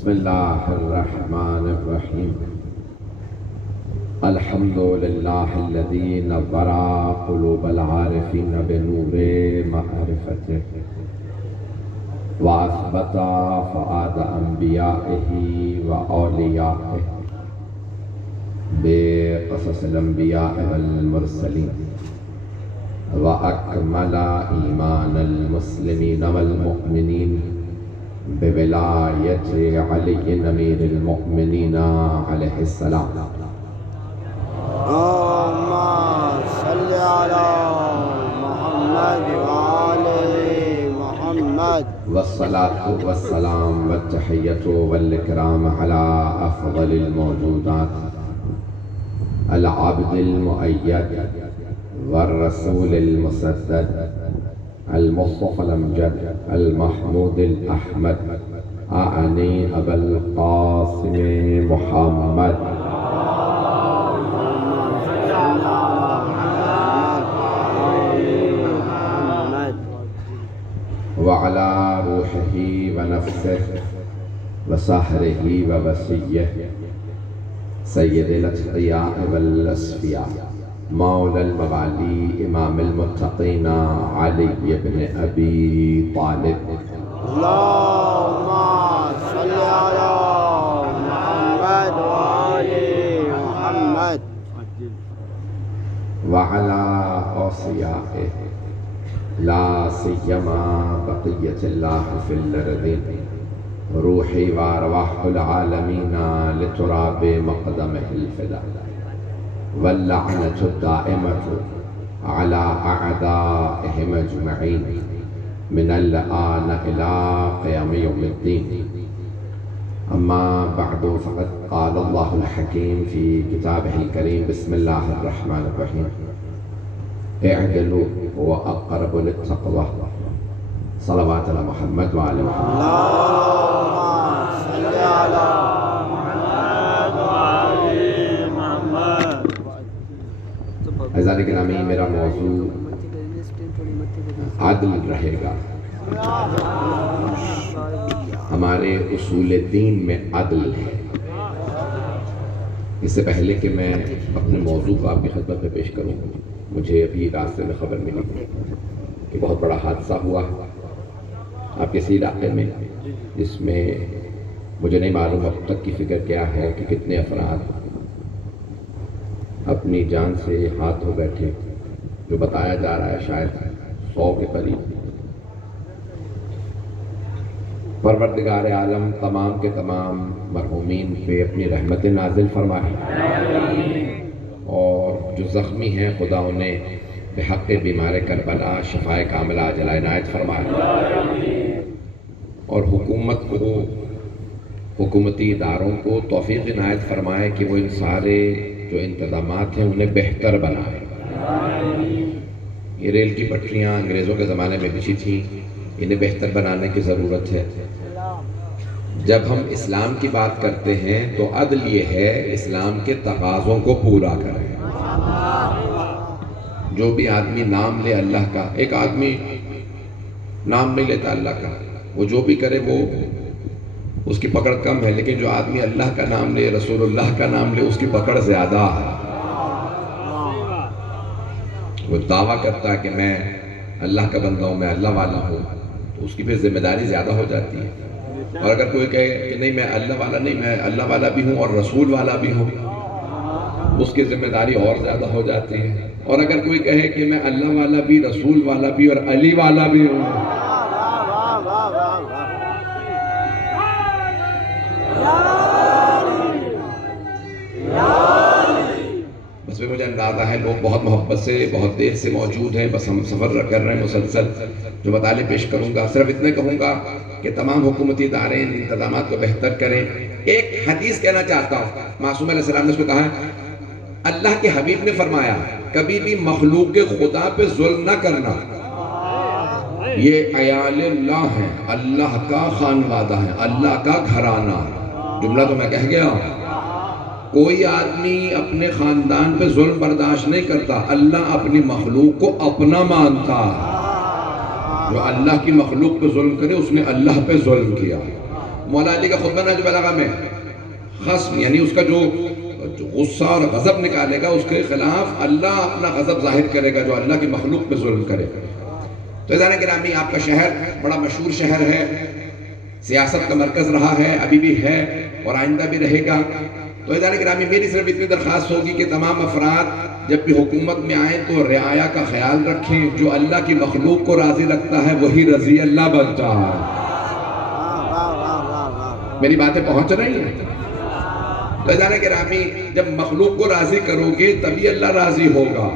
بسم اللہ الرحمن الرحیم الحمد للہ الذی نور قلوب العارفین بنور معرفته واثبت فؤاد انبیائه واولیائه بقصص الانبیاء والمرسلین واکمل ایمان المسلمین والمؤمنین بولایت علی امیر المؤمنین علیہ السلام اللهم صل على محمد وعلى محمد والصلاة والسلام والتحية والإكرام على أفضل الموجودات العبد المؤيد والرسول المسدد المصطفى الأمجد المحمود الأحمد أعني أبا القاسم محمد وعلى روحه ونفسه وسحره ووسيه سيد الأتقياء والأصفياء مولى الموالي إمام المتقين علي بن أبي طالب اللهم صل على محمد وعلى محمد وعلى أوصيائه لا سيما بقية الله في الأرض روحي وأرواح العالمين لتراب مقدمه الفدا واللعنة الدائمة على أعدائهم أجمعين من الآن إلى قيام يوم الدين أما بعد فقد قال الله الحكيم في كتابه الكريم بسم الله الرحمن الرحيم اعدلوا هو أقرب للتقوى صلوات على محمد وعلى محمد اللهم صل على محمد وعلى محمد عزیزان گرامی میرا موضوع عدل رہے گا ہمارے اصول دین میں عدل ہے اس سے پہلے کہ میں اپنے موضوع کو آپ کی خدمت میں پیش کروں مجھے ابھی راستے میں خبر ملی کہ بہت بڑا حادثہ ہوا آپ کسی علاقے میں جس میں مجھے نہیں معلوم اب تک کی فکر کیا ہے کہ کتنے افراد اپنی جان سے ہاتھ دھو بیٹھے جو بتایا جا رہا ہے شاید 100 کے قریب پروردگار عالم تمام کے تمام مرحومین پہ اپنی رحمت نازل فرمائے اور جو زخمی ہیں خدا انہیں بحق بیمار کربلا شفائے کاملہ عاجل عنایت فرمائے اور حکومت کو حکومتی اداروں کو توفیق عنایت فرمائے کہ وہ ان سارے جو انتظامات ہیں انہیں بہتر بنائے یہ ریل کی پٹریاں انگریزوں کے زمانے میں بچھی تھیں انہیں بہتر بنانے کی ضرورت ہے جب ہم اسلام کی بات کرتے ہیں تو عدل یہ ہے اسلام کے تقاضوں کو پورا کریں جو بھی آدمی نام لے اللہ کا ایک آدمی نام نہیں لیتا اللہ کا وہ جو بھی کرے وہ اس کی پکڑ کم ہے لیکن جو آدمی اللہ کا نام لے رسول اللہ کا نام لے اس کی پکڑ زیادہ ہے وہ دعویٰ کرتا ہے کہ میں اللہ کا بندہ ہوں میں اللہ والا ہوں تو اس کی پھر ذمہ داری زیادہ ہو جاتی ہے اور اگر کوئی کہے کہ نہیں میں اللہ والا نہیں میں اللہ والا بھی ہوں اور رسول والا بھی ہوں اس کی ذمہ داری اور زیادہ ہو جاتی ہے اور اگر کوئی کہے کہ میں اللہ والا بھی رسول والا بھی اور علی والا بھی ہوں بس میں مجھے اندازہ ہے لوگ بہت محبت سے بہت دیر سے موجود ہیں بس ہم سفر کر رہے ہیں مسلسل جو مطالب پیش کروں گا صرف اتنے کہوں گا کہ تمام حکومتی ادارے ان انتظامات کو بہتر کریں ایک حدیث کہنا چاہتا ہوں معصوم علیہ السلام نے اس کو کہا ہے اللہ کے حبیب نے فرمایا کبھی بھی مخلوق کے خدا پہ ظلم نہ کرنا یہ عیال اللہ ہے اللہ کا خانوادہ ہے اللہ کا گھرانہ ہے جملہ تو میں کہہ گیا ہوں کوئی آدمی اپنے خاندان پہ ظلم برداشت نہیں کرتا اللہ اپنی مخلوق کو اپنا مانتا ہے جو اللہ کی مخلوق پہ ظلم کرے اس نے اللہ پہ ظلم کیا مولا علی کا خطبہ نہج البلاغہ میں خصم یعنی اس کا جو غصہ اور غضب نکالے گا اس کے خلاف اللہ اپنا غضب ظاہر کرے گا جو اللہ کی مخلوق پہ ظلم کرے گا۔ تو عزیزان گرامی آپ کا شہر بڑا مشہور شہر ہے، سیاست کا مرکز رہا ہے، ابھی بھی ہے اور آئندہ بھی رہے گا۔ تو عزیزان گرامی میری صرف اتنی درخواست ہوگی کہ تمام افراد جب بھی حکومت میں آئیں تو رعایا کا خیال رکھیں، جو اللہ کی مخلوق کو راضی رکھتا ہے وہی رضی اللہ بنتا ہے۔ میری باتیں پہنچ رہی ہیں؟ تو عزیزان گرامی جب مخلوق کو راضی کرو گے تبھی اللہ راضی ہوگا۔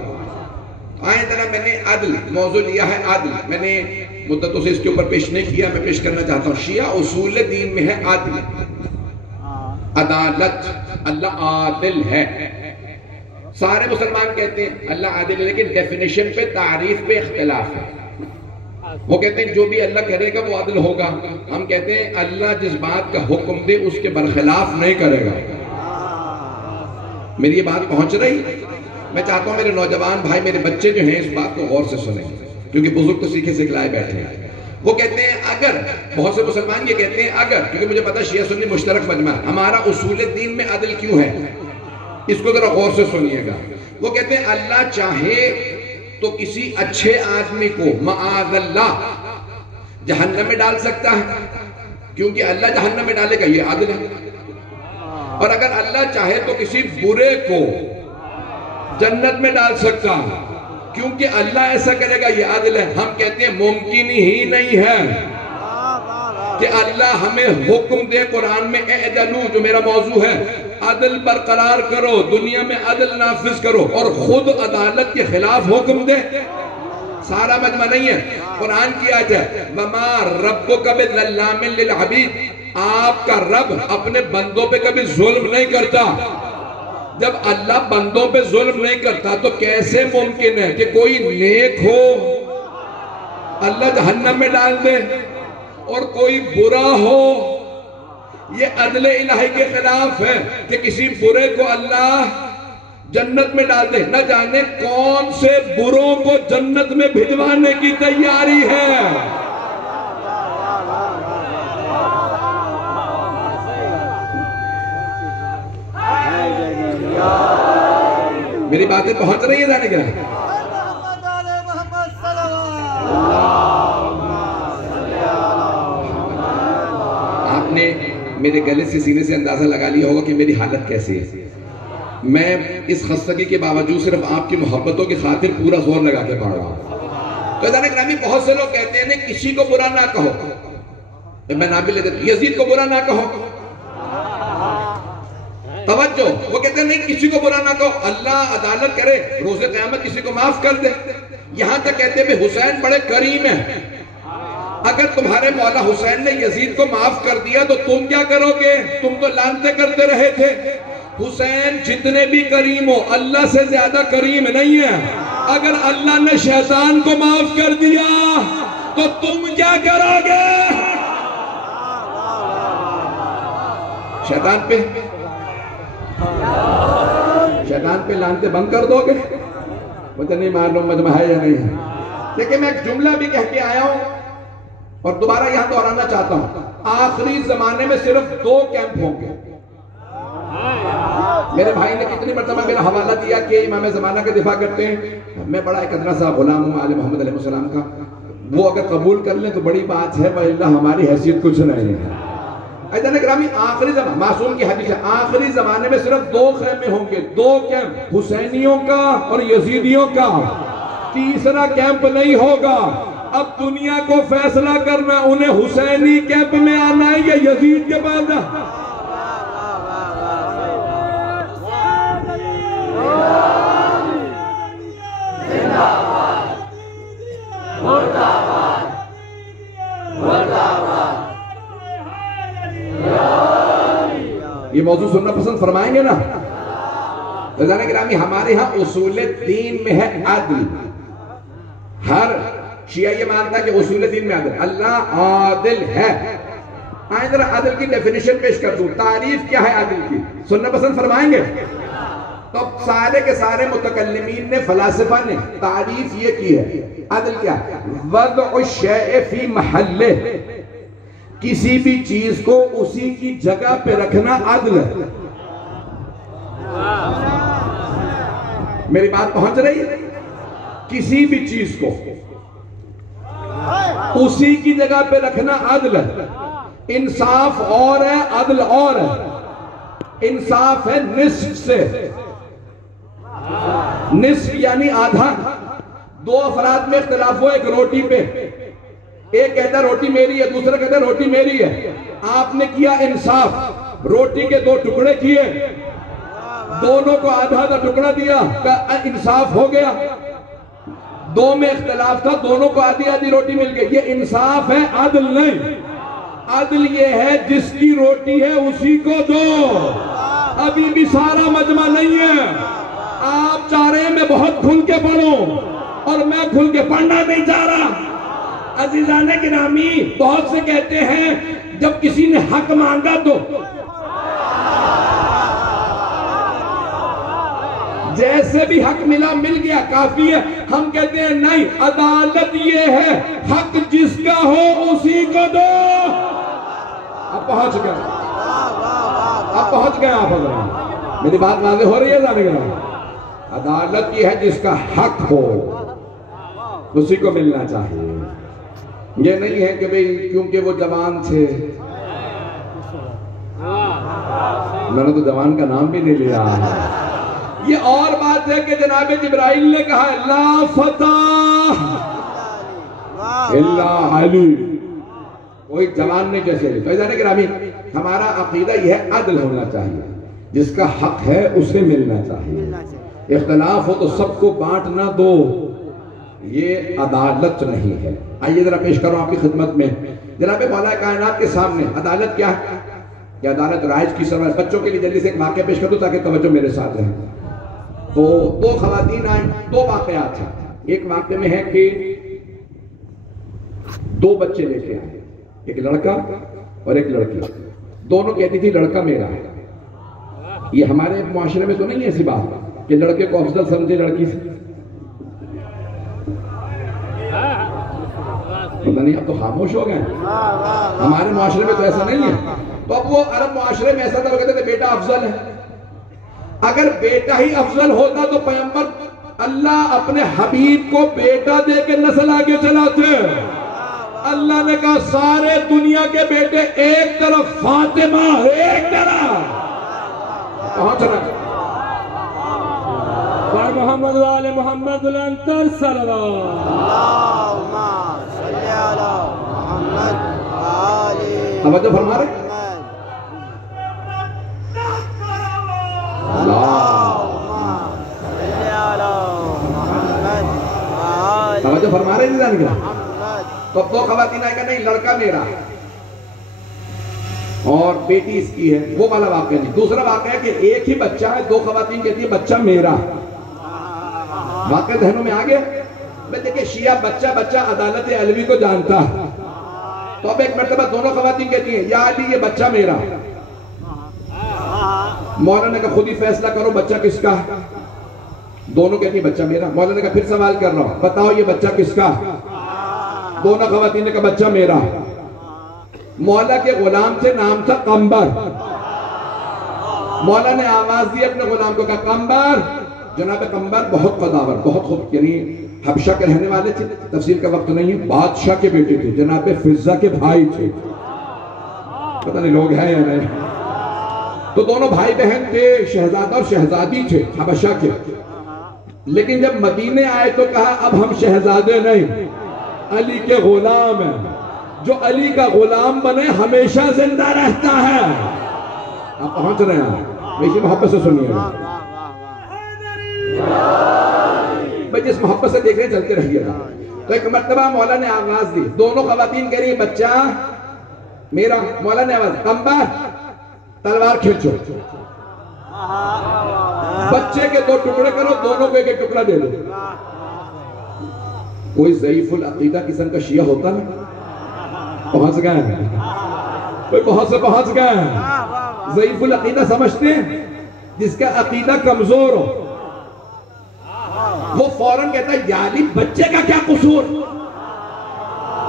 آئیں ذرا میں نے عدل موضوع لیا ہے، عدل میں نے مدتوں سے اس کے اوپر پیش نہیں کیا، میں پیش کرنا چاہتا ہوں۔ شیعہ اصول دین میں ہے عدل، عدالت، اللہ عادل ہے۔ سارے مسلمان کہتے ہیں اللہ عادل ہے، لیکن ڈیفینیشن پہ تعریف پہ اختلاف ہے۔ وہ کہتے ہیں جو بھی اللہ کرے گا وہ عدل ہوگا، ہم کہتے ہیں اللہ جس بات کا حکم دے اس کے برخلاف نہیں کرے گا۔ میری یہ بات پہنچ رہی ہے؟ میں چاہتا ہوں میرے نوجوان بھائی میرے بچے جو ہیں اس بات کو غور سے سنیں، کیونکہ بزرگ تو سیکھے سکھلائے بیٹھے ہیں۔ وہ کہتے ہیں اگر، بہت سے مسلمان یہ کہتے ہیں اگر، کیونکہ مجھے پتا شیعہ سنی مشترک مجمع ہے، ہمارا اصول دین میں عدل کیوں ہے، اس کو ذرا غور سے سنیے گا۔ وہ کہتے ہیں اللہ چاہے تو کسی اچھے آدمی کو معاذ اللہ جہنم میں ڈال سکتا ہے، کیونکہ اللہ جہنم میں ڈالے گا یہ عدل ہے۔ اور اگر اللہ چاہے تو کسی برے کو جنت میں ڈال سکتا ہے، کیونکہ اللہ ایسا کرے گا یہ عدل ہے۔ ہم کہتے ہیں ممکن ہی نہیں ہے کہ اللہ ہمیں حکم دے قرآن میں اعدلو، جو میرا موضوع ہے، عدل برقرار کرو، دنیا میں عدل نافذ کرو، اور خود عدالت کے خلاف حکم دے۔ سارا مجمع نہیں ہے، قرآن کی آیت ہے وَمَا رَبُّكَ بِظَلَّامٍ لِلْعَبِيدِ، آپ کا رب اپنے بندوں پہ کبھی ظلم نہیں کرتا۔ جب اللہ بندوں پہ ظلم نہیں کرتا تو کیسے ممکن ہے کہ کوئی نیک ہو اللہ جہنم میں ڈال دے اور کوئی برا ہو؟ یہ عدل الہی کے خلاف ہے کہ کسی برے کو اللہ جنت میں ڈال دے۔ نہ جانے کون سے بروں کو جنت میں بھجوانے کی تیاری ہے۔ میری باتیں پہنچ رہی ہیں جانے کے رہے؟ آپ نے میرے گلے سے سینے سے اندازہ لگا لیا ہوگا کہ میری حالت کیسی ہے۔ میں اس خستگی کے باوجود صرف آپ کی محبتوں کی خاطر پورا زور لگا کے پڑھ رہا ہوں۔ تو عزیزان گرامی بہت سے لوگ کہتے ہیں کسی کو برا نہ کہو، میں نام بھی لے دیتا ہوں، یزید کو برا نہ کہو، توجہ، وہ کہتے ہیں نہیں کسی کو برا نہ کہو، اللہ عدالت کرے، روز قیامت کسی کو معاف کر دے۔ یہاں تک کہتے ہیں حسین بڑے کریم ہیں، اگر تمہارے مولا حسین نے یزید کو معاف کر دیا تو تم کیا کرو گے؟ تم تو لعنتیں کرتے رہے تھے۔ حسین جتنے بھی کریم ہو اللہ سے زیادہ کریم نہیں ہے۔ اگر اللہ نے شیطان کو معاف کر دیا تو تم کیا کرو گے؟ شیطان پہ لعنتیں بند کر دو گے؟ مجھے نہیں معلوم مجمع ہے یا نہیں ہے، لیکن میں ایک جملہ بھی کہہ کے آیا ہوں اور دوبارہ یہاں دہرانا چاہتا ہوں۔ آخری زمانے میں صرف 2 کیمپ ہوں گے۔ میرے بھائی نے کتنی مرتبہ میرا حوالہ دیا کہ امام زمانہ کا دفاع کرتے ہیں، میں بڑا ایک ادنا سا غلام ہوں آل محمد علیہ السلام کا، وہ اگر قبول کر لیں تو بڑی بات ہے، وَإِلَّا ہماری حیثیت کچھ نہیں ہے۔ عزیزان گرامی آخری زمانے، معصوم کی حدیث ہے، آخری زمانے میں صرف 2 خیمے ہوں گے، 2 کیمپ، حسینیوں کا اور یزیدیوں کا، تیسرا کیمپ نہیں ہوگا۔ اب دنیا کو فیصلہ کرنا انہیں حسینی کیمپ میں آنا ہے یا یزید کے بعد۔ یہ موضوع سننا پسند فرمائیں گے نا؟ عزیزان گرامی ہمارے ہاں اصول دین میں ہے عدل۔ ہر شیعہ یہ مانتا ہے کہ اصول دین میں عدل، اللہ عادل ہے۔ آئیں ذرا عدل کی ڈیفینیشن پیش کر دوں، تعریف کیا ہے عدل کی، سننا پسند فرمائیں گے؟ تو سارے کے سارے متکلمین نے، فلاسفہ نے تعریف یہ کی ہے، عدل کیا؟ وضع الشیء فی محلہ، کسی بھی چیز کو اسی کی جگہ پہ رکھنا عدل ہے. میری بات پہنچ رہی ہے؟ کسی بھی چیز کو اسی کی جگہ پہ رکھنا عدل ہے. انصاف اور ہے، عدل اور ہے. انصاف ہے نصف سے، نصف یعنی آدھا. دو افراد میں اختلاف ہو ایک روٹی پہ، ایک کہتا ہے روٹی میری ہے، دوسرا کہتا ہے روٹی میری ہے. آپ نے کیا انصاف، روٹی کے دو ٹکڑے کیے، دونوں کو آدھا آدھا ٹکڑا دیا، انصاف ہو گیا. دو میں اختلاف تھا، دونوں کو آدھی آدھی روٹی مل گئی. یہ انصاف ہے، عدل نہیں. عدل یہ ہے جس کی روٹی ہے اسی کو دو. ابھی بھی سارا مجمع نہیں ہے. آپ چاہ رہے ہیں میں بہت کھل کے پڑھوں اور میں کھل کے پڑھنا نہیں چاہ رہا. عزیزان گرامی، بہت سے کہتے ہیں جب کسی نے حق مانگا تو جیسے بھی حق ملا مل گیا کافی ہے. ہم کہتے ہیں نہیں، عدالت یہ ہے حق جس کا ہو اسی کو دو. اب پہنچ گئے، اب پہنچ گئے آپ حضرات. میری بات واضح ہو رہی ہے جانے گا؟ عدالت یہ ہے جس کا حق ہو اسی کو ملنا چاہیے. یہ نہیں ہے کہ بھئی کیونکہ وہ جوان تھے. میں نے تو جوان کا نام بھی نہیں لیا. یہ اور بات ہے کہ جناب جبرائیل نے کہا لا فتح الا علی، کوئی جوان نہیں جیسے. فیضان گرامی، ہمارا عقیدہ یہ ہے عدل ہونا چاہیے. جس کا حق ہے اسے ملنا چاہیے. اختلاف ہو تو سب کو بانٹ نہ دو، یہ عدالت نہیں ہے. آئیے ذرا پیش کرو آپ کی خدمت میں جناب مولا کائنات کے سامنے عدالت کیا ہے. کہ عدالت رائج کی سرور. بچوں کے لیے جلدی سے ایک واقعہ پیش کر دو تاکہ توجہ میرے ساتھ رہے. تو دو خواتین آئیں، دو واقعات ہیں. ایک واقعے میں ہے کہ دو بچے لے کے آئے، ایک لڑکا اور ایک لڑکی. دونوں کہتی تھی لڑکا میرا ہے. یہ ہمارے معاشرے میں تو نہیں ہے ایسی بات کہ لڑکے کو افضل سمجھے لڑکی سے. پتہ نہیں اب تو خاموش ہو گئے. ہمارے معاشرے میں تو ایسا نہیں ہے. تو اب وہ عرب معاشرے میں ایسا تھا، وہ کہتے تھے بیٹا افضل ہے. اگر بیٹا ہی افضل ہوتا تو پیغمبر اللہ اپنے حبیب کو بیٹا دے کے نسل آگے چلاتے. اللہ نے کہا سارے دنیا کے بیٹے ایک طرف فاطمہ ایک طرف. پہنچ رہا پر محمد وآل محمد الانتر صلی اللہ. اللہم صلی علی محمد وآل توجہ فرما رہے. توجہ فرما رہے ہیں نہیں. تو اب دو خواتین آئے گا نہیں لڑکا میرا اور بیٹی اس کی ہے. وہ والا واقعہ نہیں. دوسرا واقعہ ہے کہ ایک ہی بچہ ہے، دو خواتین کہتی ہیں بچہ میرا. واقعہ ذہنوں میں آ گیا. دیکھیں شیعہ بچہ بچہ عدالت علوی کو جانتا ہے. تو اب ایک مرتبہ دونوں خواتین کہتی ہیں یا علی یہ بچہ میرا. مولانا نے کہا خود ہی فیصلہ کرو بچہ کس کا ہے. دونوں کہتی ہیں بچہ میرا. مولانا نے کہا پھر سوال کر رہا ہوں بتاؤ یہ بچہ کس کا ہے. دونوں خواتین نے کہا بچہ میرا. مولا کے غلام سے نام تھا قمبر. مولا نے آواز دی اپنے غلام کو کہا قمبر. جناب قمبر بہت قداور، بہت خوب، یعنی حبشہ کے رہنے والے تھے. تفسیر کا وقت نہیں ہے. بادشاہ کے بیٹے تھے، جناب فضہ کے بھائی تھے. پتہ نہیں لوگ ہیں یا نہیں. تو دونوں بھائی بہن تھے، شہزادہ اور شہزادی تھے حبشہ کے. لیکن جب مدینے آئے تو کہا اب ہم شہزادے نہیں، علی کے غلام ہیں. جو علی کا غلام بنے ہمیشہ زندہ رہتا ہے. آپ پہنچ رہے ہیں. اسی محبت سے سنیے بھئی، جس محبت سے دیکھ رہے ہیں چلتے رہیے گا. تو ایک مرتبہ مولا نے آواز دی. دونوں خواتین کہہ رہی ہیں بچہ میرا. مولا نے آواز قمبر تلوار کھینچو. بچے کے دو ٹکڑے کرو، دونوں کو ایک ایک ٹکڑا دے دو. کوئی ضعیف العقیدہ قسم کا شیعہ ہوتا نا. پہنچ گئے ہیں کوئی، بہت سے پہنچ گئے ہیں. ضعیف العقیدہ سمجھتے ہیں جس کا عقیدہ کمزور ہو. وہ فوراً کہتا ہے یا علی بچے کا کیا قصور.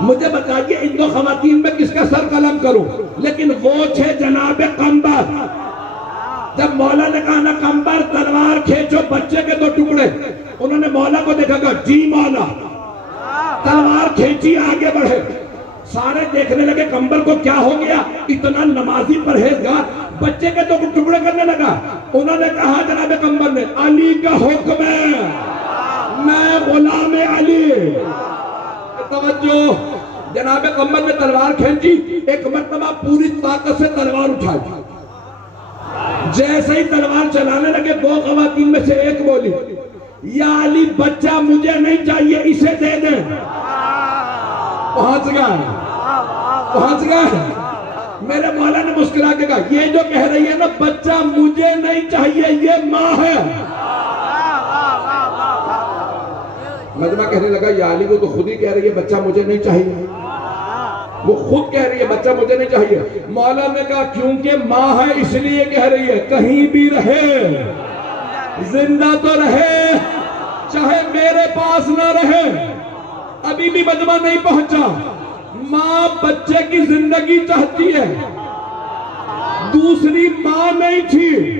مجھے بتائیے ان دو خواتین میں کس کا سر قلم کروں؟ لیکن وہ تھے جناب قمبر. جب مولا نے کہا نا قمبر تلوار کھینچو بچے کے دو ٹکڑے، انہوں نے مولا کو دیکھا کہا جی مولا. تلوار کھینچی آگے بڑھے، سارے دیکھنے لگے قمبر کو کیا ہو گیا، اتنا نمازی پرہیزگار بچے کے دو ٹکڑے کرنے لگا. انہوں نے کہا جناب قمبر نے علی کا حکم ہے، میں غلام علی. توجہ، جناب قمبر نے تلوار کھینچی، ایک مرتبہ پوری طاقت سے تلوار اٹھائی. جیسے ہی تلوار چلانے لگے دو خواتین میں سے ایک بولی یا علی بچہ مجھے نہیں چاہیے اسے دے دیں. پہنچ گئے. میرے مولا نے مسکرا کے کہا یہ جو کہہ رہی ہے نا بچہ مجھے نہیں چاہیے یہ ماں ہے. مجمع کہنے لگا یا علی وہ تو خود ہی کہہ رہی ہے بچہ مجھے نہیں چاہیے، وہ خود کہہ رہی ہے بچہ مجھے نہیں چاہیے. مولا نے کہا کیونکہ ماں ہے اس لیے کہہ رہی ہے، کہیں بھی رہے زندہ تو رہے چاہے میرے پاس نہ رہے. ابھی بھی مجمع نہیں پہنچا. ماں بچے کی زندگی چاہتی ہے، دوسری ماں نہیں تھی.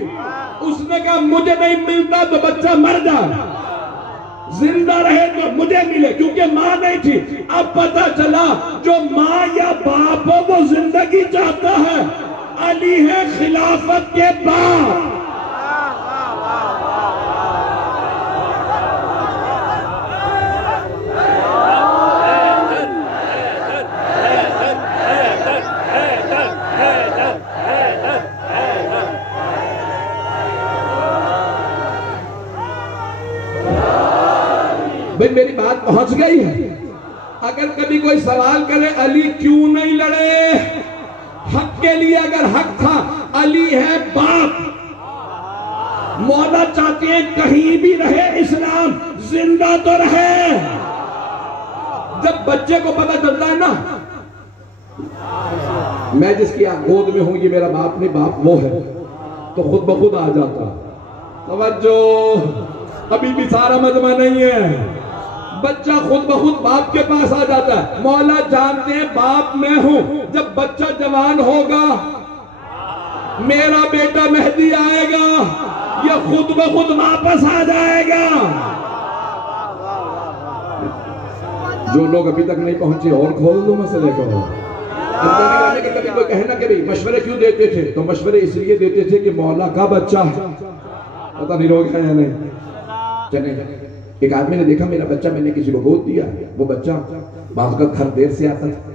اس نے کہا مجھے نہیں ملتا تو بچہ مر جائے، زندہ رہے تو مجھے ملے، کیونکہ ماں نہیں تھی. اب پتہ چلا جو ماں یا باپ ہو وہ زندگی چاہتا ہے. علی ہے خلافت کے باپ. بھئی میری بات پہنچ گئی ہے. اگر کبھی کوئی سوال کرے علی کیوں نہیں لڑے، حق کے لیے اگر حق تھا. علی ہے باپ. مولا چاہتے ہیں کہیں بھی رہے اسلام زندہ تو رہے. جب بچے کو پتہ چلتا ہے نا میں جس کی گود میں ہوں یہ میرا باپ نہیں باپ وہ ہے، تو خود بخود آ جاتا. توجہ، ابھی بھی سارا مجمع نہیں ہے. بچہ خود بخود باپ کے پاس آ جاتا ہے. مولا جانتے ہیں باپ میں ہوں. جب بچہ جوان ہوگا میرا بیٹا مہدی آئے گا یہ خود بخود واپس آ جائے گا. جو لوگ ابھی تک نہیں پہنچے اور کھول دو مسئلے کو. کبھی کوئی کہنا کہ مشورے کیوں دیتے تھے، تو مشورے اس لیے دیتے تھے کہ مولا کا بچہ ہے. پتہ نہیں لوگ ہیں یا نہیں. چلیں، ایک آدمی نے دیکھا میرا بچہ میں نے کسی کو گود دیا. وہ بچہ بعض کا گھر دیر سے آتا تھا.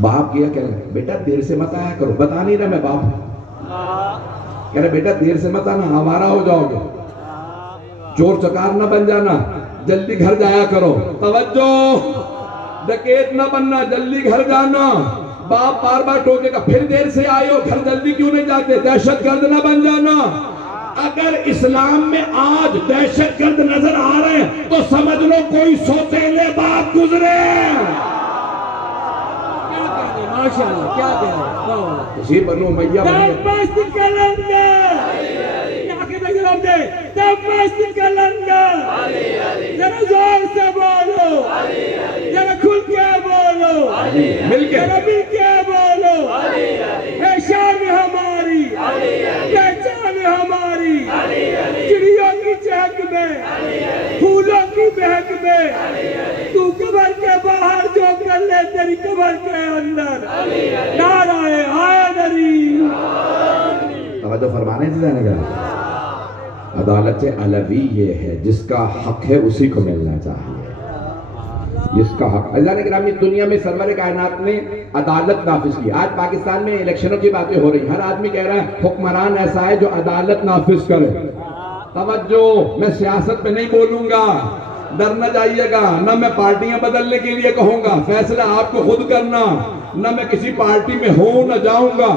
باپ کیا کہہ رہے بیٹا دیر سے مت آیا کرو. بتا نہیں رہا میں باپ ہوں. کہہ رہے بیٹا دیر سے مت آنا آوارہ ہو جاؤ گے، چور چکار نہ بن جانا، جلدی گھر جایا کرو. توجہ، ڈکیت نہ بننا، جلدی گھر جانا. باپ بار بار ٹوکے گا پھر دیر سے آئے ہو گھر جلدی کیوں نہیں جاتے، دہشت گرد نہ بن جانا. اگر اسلام میں آج دہشت گرد نظر آ رہے ہیں تو سمجھ لو کوئی سوتیلے باپ گزرے. ماشاءاللہ کیا کہہ رہے ہیں اسی بنو امیہ بنی دمشق کا لنگر دمشق کا لنگر. ذرا زور سے بولو، ذرا کھل کے بولو، مل کے ذرا مل کے بولو. ہے شان ہماری، پہچان ہماری، چڑیوں کی چہک میں، پھولوں کی بہک میں. تو قبر کے باہر جو کر لے تیری قبر کے اندر. نعرہ حیدری. توجہ فرمانے سے جانے گا. عدالت علوی یہ ہے جس کا حق ہے اسی کو ملنا چاہیے، جس کا حق. اللہ نے گرامی دنیا میں سرور کائنات نے عدالت نافذ کی. آج پاکستان میں الیکشنوں کی باتیں ہو رہی، ہر آدمی کہہ رہا ہے حکمران ایسا ہے جو عدالت نافذ کرے. توجہ، میں سیاست میں نہیں بولوں گا، ڈر نہ جائیے گا. نہ میں پارٹیاں بدلنے کے لیے کہوں گا، فیصلہ آپ کو خود کرنا. نہ میں کسی پارٹی میں ہوں نہ جاؤں گا.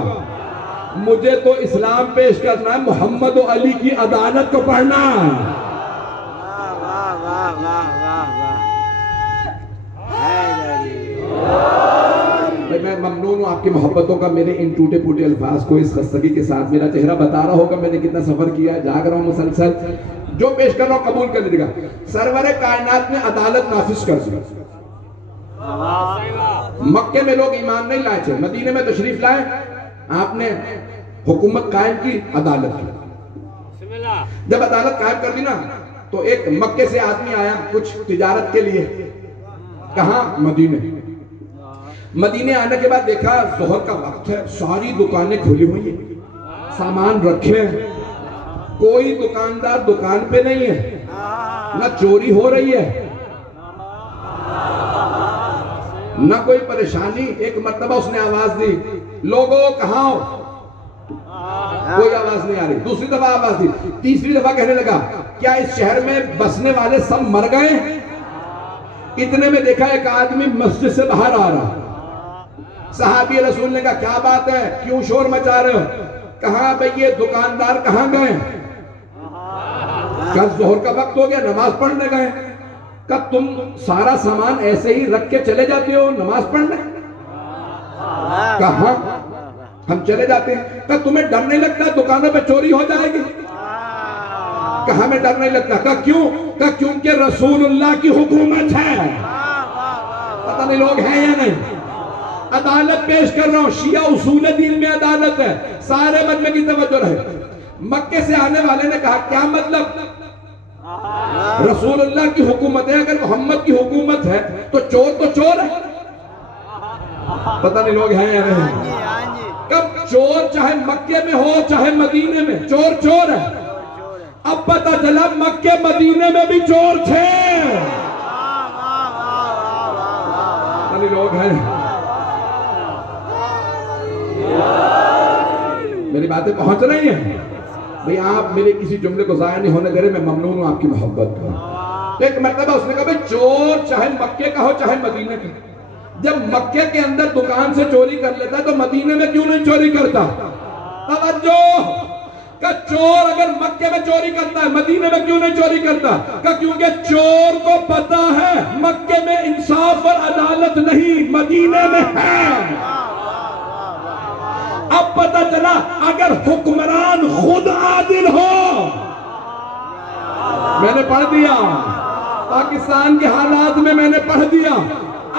مجھے تو اسلام پیش کرنا ہے، محمد و علی کی عدالت کو پڑھنا. میں ممنون ہوں آپ کی محبتوں کا. میرے ان ٹوٹے پھوٹے الفاظ کو اس خستگی کے ساتھ میرا چہرہ بتا رہا ہوگا میں نے کتنا سفر کیا ہے. جاگ رہا ہوں مسلسل. جو پیش کر رہا ہوں قبول کر لیجیے گا. سرور کائنات نے عدالت نافذ کر دی. مکے میں لوگ ایمان نہیں لائے تھے, مدینے میں تشریف لائے, آپ نے حکومت قائم کی, عدالت کی. جب عدالت قائم کر دی نا تو ایک مکے سے آدمی آیا کچھ تجارت کے لیے. کہاں؟ مدینے. مدینے آنے کے بعد دیکھا ظہر کا وقت ہے, ساری دکانیں کھلی ہوئی ہیں, سامان رکھے ہیں, کوئی دکاندار دکان پہ نہیں ہے, نہ چوری ہو رہی ہے نہ کوئی پریشانی. ایک مرتبہ اس نے آواز دی, لوگوں کہاں ہو؟ کوئی آواز نہیں آ رہی. دوسری دفعہ آواز دی, تیسری دفعہ کہنے لگا کیا اس شہر میں بسنے والے سب مر گئے؟ اتنے میں دیکھا ایک آدمی مسجد سے باہر آ رہا. صحابی رسول نے کہا کیا بات ہے, کیوں شور مچا رہے ہو؟ کہا بھئی یہ دکاندار کہاں گئے؟ کہا ظہر کا وقت ہو گیا, نماز پڑھنے گئے. کہا تم سارا سامان ایسے ہی رکھ کے چلے جاتے ہو نماز پڑھنے؟ کہا ہم چلے جاتے ہیں. کہا تمہیں ڈر نہیں لگتا دکانوں پہ چوری ہو جائے گی؟ کہا ہمیں ڈر نہیں لگتا. کہا کیوں؟ کہا کیونکہ رسول اللہ کی حکومت ہے. پتہ نہیں لوگ ہیں یا نہیں. عدالت پیش کر رہا ہوں, شیعہ اصول دین میں عدالت ہے, سارے مجمع کی توجہ رہے. مکے سے آنے والے نے کہا کیا مطلب؟ رسول اللہ کی حکومت ہے, اگر محمد کی حکومت ہے تو چور ہے. پتہ نہیں لوگ ہیں یا نہیں. کب چور چاہے مکے میں ہو چاہے مدینے میں, چور ہے. اب پتہ چلا مکے مدینے میں بھی چور تھے. پتہ نہیں لوگ ہیں. میری باتیں پہنچ رہی ہیں بھئی, آپ میرے کسی جملے کو ضائع نہیں ہونے دے رہے, میں ممنون ہوں آپ کی محبت کا. ایک مرتبہ اس نے کہا بھئی چور چاہے مکے کا ہو چاہے مدینے کا, جب مکے کے اندر دکان سے چوری کر لیتا ہے تو مدینے میں کیوں نہیں چوری کرتا؟ توجہ, کہ چور اگر مکے میں چوری کرتا ہے مدینے میں کیوں نہیں چوری کرتا؟ کہ کیونکہ چور کو پتا ہے مکے میں انصاف اور عدالت نہیں, مدینے میں ہے. اب پتہ چلا اگر حکمران خود عادل ہو, میں نے پڑھ دیا پاکستان کے حالات میں نے پڑھ دیا,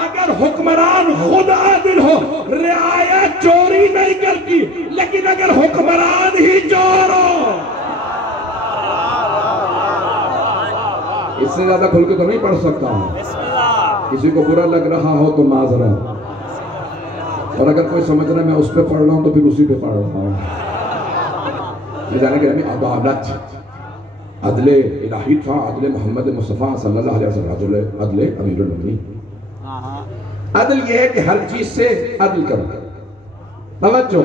اگر حکمران خود عادل ہو رعایا چوری نہیں کرتی, لیکن اگر حکمران ہی چور ہو, اس سے زیادہ کھل کے تو نہیں پڑھ سکتا ہوں. کسی کو برا لگ رہا ہو تو معذرت, اور اگر کوئی سمجھ رہا ہے میں اس پہ پڑھ رہا ہوں تو پھر اسی پہ پڑھ رہا ہوں. یہ جانے کہ ہمیں عدالت, عدل الہی تھا, عدل محمد مصطفیٰ صلی اللہ علیہ وسلم, عدل امیر المومنین. عدل یہ ہے کہ ہر چیز سے عدل کرو. توجہ,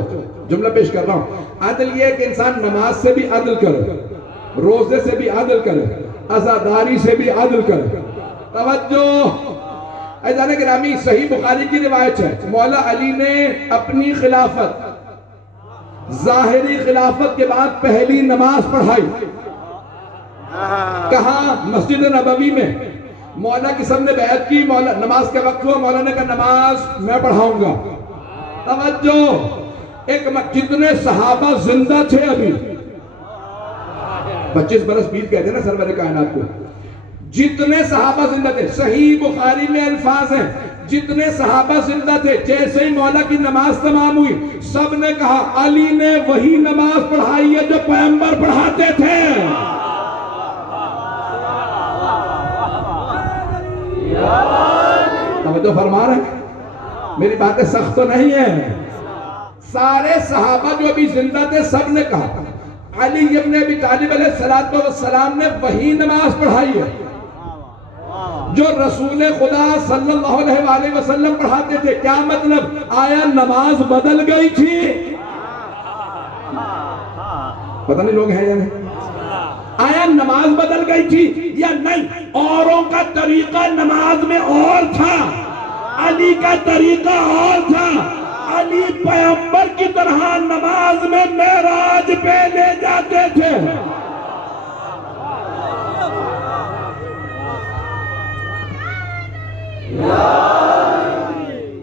جملہ پیش کر رہا ہوں. عدل یہ ہے کہ انسان نماز سے بھی عدل کرے, روزے سے بھی عدل کرے, عزاداری سے بھی عدل کرے. توجہ, ایزان گرامی صحیح بخاری کی روایت ہے, مولا علی نے اپنی خلافت, ظاہری خلافت کے بعد پہلی نماز پڑھائی. کہاں؟ مسجد نبوی میں. مولا کی سب نے بیعت کی, مولا نماز کا وقت ہوا, مولا نے کہا نماز میں پڑھاؤں گا. توجہ, ایک جتنے صحابہ زندہ تھے ابھی, 25 برس بیت گئے تھے نا سرور کائنات کو, جتنے صحابہ زندہ تھے, صحیح بخاری میں الفاظ ہیں, جتنے صحابہ زندہ تھے جیسے ہی مولا کی نماز تمام ہوئی سب نے کہا علی نے وہی نماز پڑھائی ہے جو پیغمبر پڑھاتے تھے. توجہ فرما رہے ہیں, میری باتیں سخت تو نہیں ہیں. سارے صحابہ جو ابھی زندہ تھے سب نے کہا علی ابن ابی طالب علیہ السلام نے وہی نماز پڑھائی ہے جو رسول خدا صلی اللہ علیہ وسلم پڑھاتے تھے. کیا مطلب؟ آیا نماز بدل گئی تھی؟ پتہ نہیں لوگ ہیں یا نہیں. آیا نماز بدل گئی تھی یا نہیں؟ اوروں کا طریقہ نماز میں اور تھا, علی کا طریقہ اور تھا. علی پیغمبر کی طرح نماز میں معراج پہ لے جاتے تھے.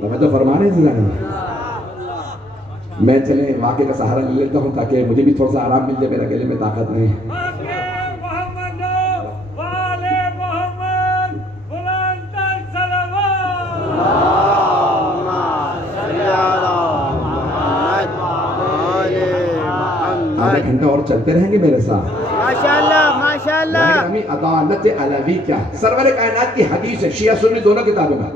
توجہ فرما رہے ہیں. میں چلے واقعے کا سہارا لے لیتا ہوں تاکہ مجھے بھی تھوڑا سا آرام مل جائے, میرے اکیلے میں طاقت نہیں. چلتے رہیں گے میرے ساتھ؟ ماشاءاللہ ماشاءاللہ. عدالت علوی کیا ہے؟ سرور کائنات کی حدیث ہے، شیعہ سنی دونوں کتابوں میں،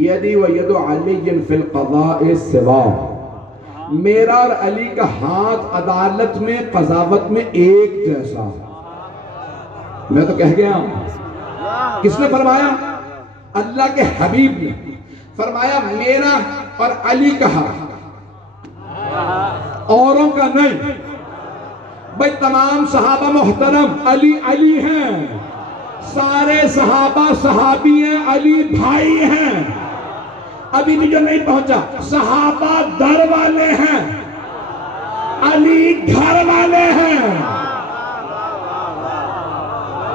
یدی و ید علی فی القضاء سوا، میرا اور علی کا ہاتھ عدالت میں قضاوت میں ایک جیسا. میں تو کہہ گیا ہوں. کس نے فرمایا؟ اللہ کے حبیب نے فرمایا میرا اور علی کا ہاتھ، اوروں کا نہیں. بھئی تمام صحابہ محترم علی علی ہیں، سارے صحابہ صحابی ہیں، علی بھائی ہیں. ابھی بھی جو نہیں پہنچا، صحابہ در والے ہیں، علی گھر والے ہیں.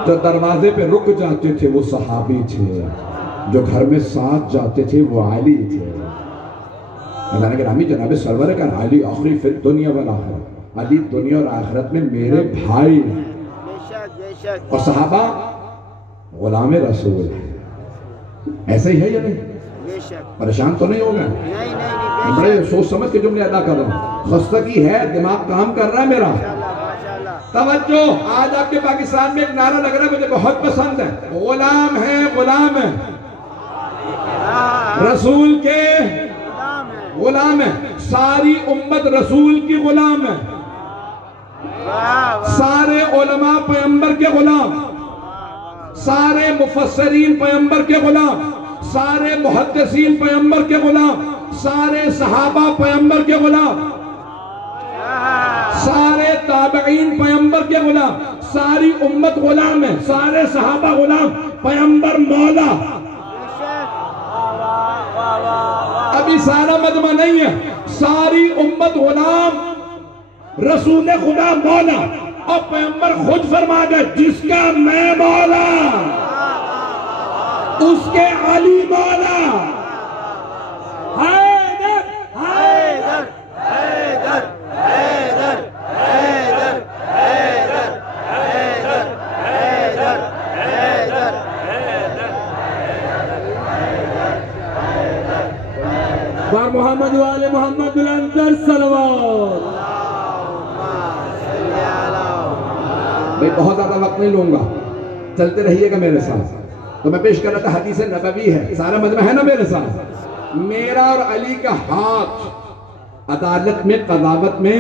جو دروازے پہ رک جاتے تھے وہ صحابی تھے، جو گھر میں ساتھ جاتے تھے وہ علی تھے. اللہ نے کہا جناب سرور کا علی آخری فی الدنیا والآخرہ، علی دنیا اور آخرت میں میرے بھائی ہیں. اور صحابہ غلام رسول ہیں. ایسے ہی ہے یا نہیں؟ پریشان تو نہیں ہوگا؟ بڑے سوچ سمجھ کے جملے ادا کر رہا ہوں. خستگی ہے، دماغ کام کر رہا ہے میرا. توجہ، آج آپ کے پاکستان میں ایک نعرہ لگ رہا ہے مجھے بہت پسند ہے، غلام ہے غلام ہے، رسول کے غلام ہے. ساری امت رسول کی غلام ہے، سارے علماء پیغمبر کے غلام، سارے مفسرین پیغمبر کے غلام، سارے محدثین پیغمبر کے غلام، سارے صحابہ پیغمبر کے غلام، سارے تابعین پیغمبر کے غلام. ساری امت غلام ہے، سارے صحابہ غلام، پیغمبر مولا. ابھی سارا مجمع نہیں ہے، ساری امت غلام، رسول خدا مولا. اور پیغمبر خود فرما گئے جس کا میں مولا اس کے علی مولا. حیدر حیدر حیدر حیدر حیدر حیدر حیدر حیدر حیدر بار محمد والے محمد الانظر صلوات. میں بہت زیادہ وقت نہیں لوں گا، چلتے رہیے گا میرے ساتھ. تو میں پیش کر رہا تھا حدیث نبوی ہے، سارا مجمع ہے نا میرے ساتھ. میرا اور علی کا ہاتھ عدالت میں قضاوت میں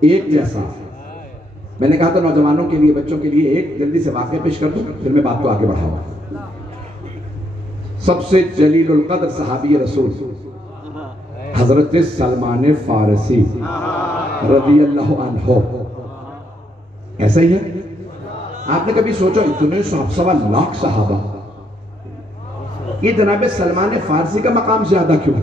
ایک جیسا. میں نے کہا تھا نوجوانوں کے لیے بچوں کے لیے ایک جلدی سے واقعہ پیش کر دوں پھر میں بات کو آگے بڑھاؤں. سب سے جلیل القدر صحابی رسول حضرت سلمان فارسی رضی اللہ عنہ. ایسا ہی ہے. آپ نے کبھی سوچا اتنے 1.25 لاکھ صحابہ، یہ جناب سلمان فارسی کا مقام زیادہ کیوں؟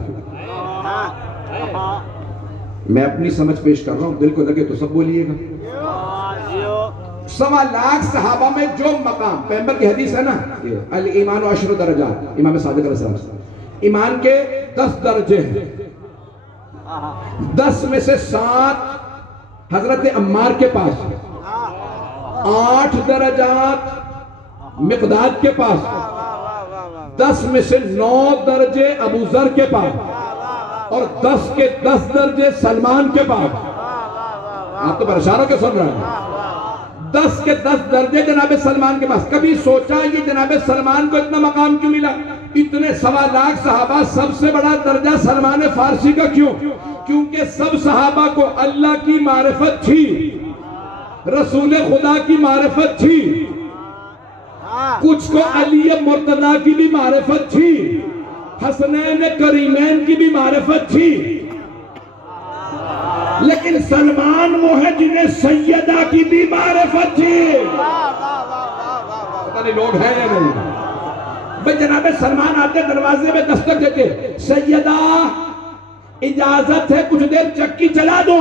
میں اپنی سمجھ پیش کر رہا ہوں، دل کو لگے تو سب بولیے گا. 1.25 لاکھ صحابہ میں جو مقام، پیغمبر کی حدیث ہے نا، الایمان 10 درجات، امام صادق علیہ السلام، ایمان کے 10 درجے ہیں. 10 میں سے 7 حضرت عمار کے پاس، 8 درجات مقداد کے پاس، 10 میں سے 9 درجے ابو ذر کے پاس، اور 10 کے 10 درجے سلمان کے پاس. آپ تو پریشان ہو کے سن رہے ہیں. 10 کے 10 درجے جناب سلمان کے پاس. کبھی سوچا یہ جناب سلمان کو اتنا مقام کیوں ملا؟ اتنے 1.25 لاکھ صحابہ، سب سے بڑا درجہ سلمان فارسی کا کیوں؟ کیونکہ سب صحابہ کو اللہ کی معرفت تھی، رسول خدا کی معرفت تھی، کچھ کو علی مرتضیٰ کی بھی معرفت تھی، حسنین کریمین کی بھی معرفت تھی. لیکن سلمان وہ ہے جنہیں سیدہ کی بھی معرفت تھی. پتہ نہیں لوگ ہیں یا نہیں. بھئی جناب سلمان آتے دروازے میں دستک دیتے، سیدہ اجازت ہے کچھ دیر چکی چلا دو.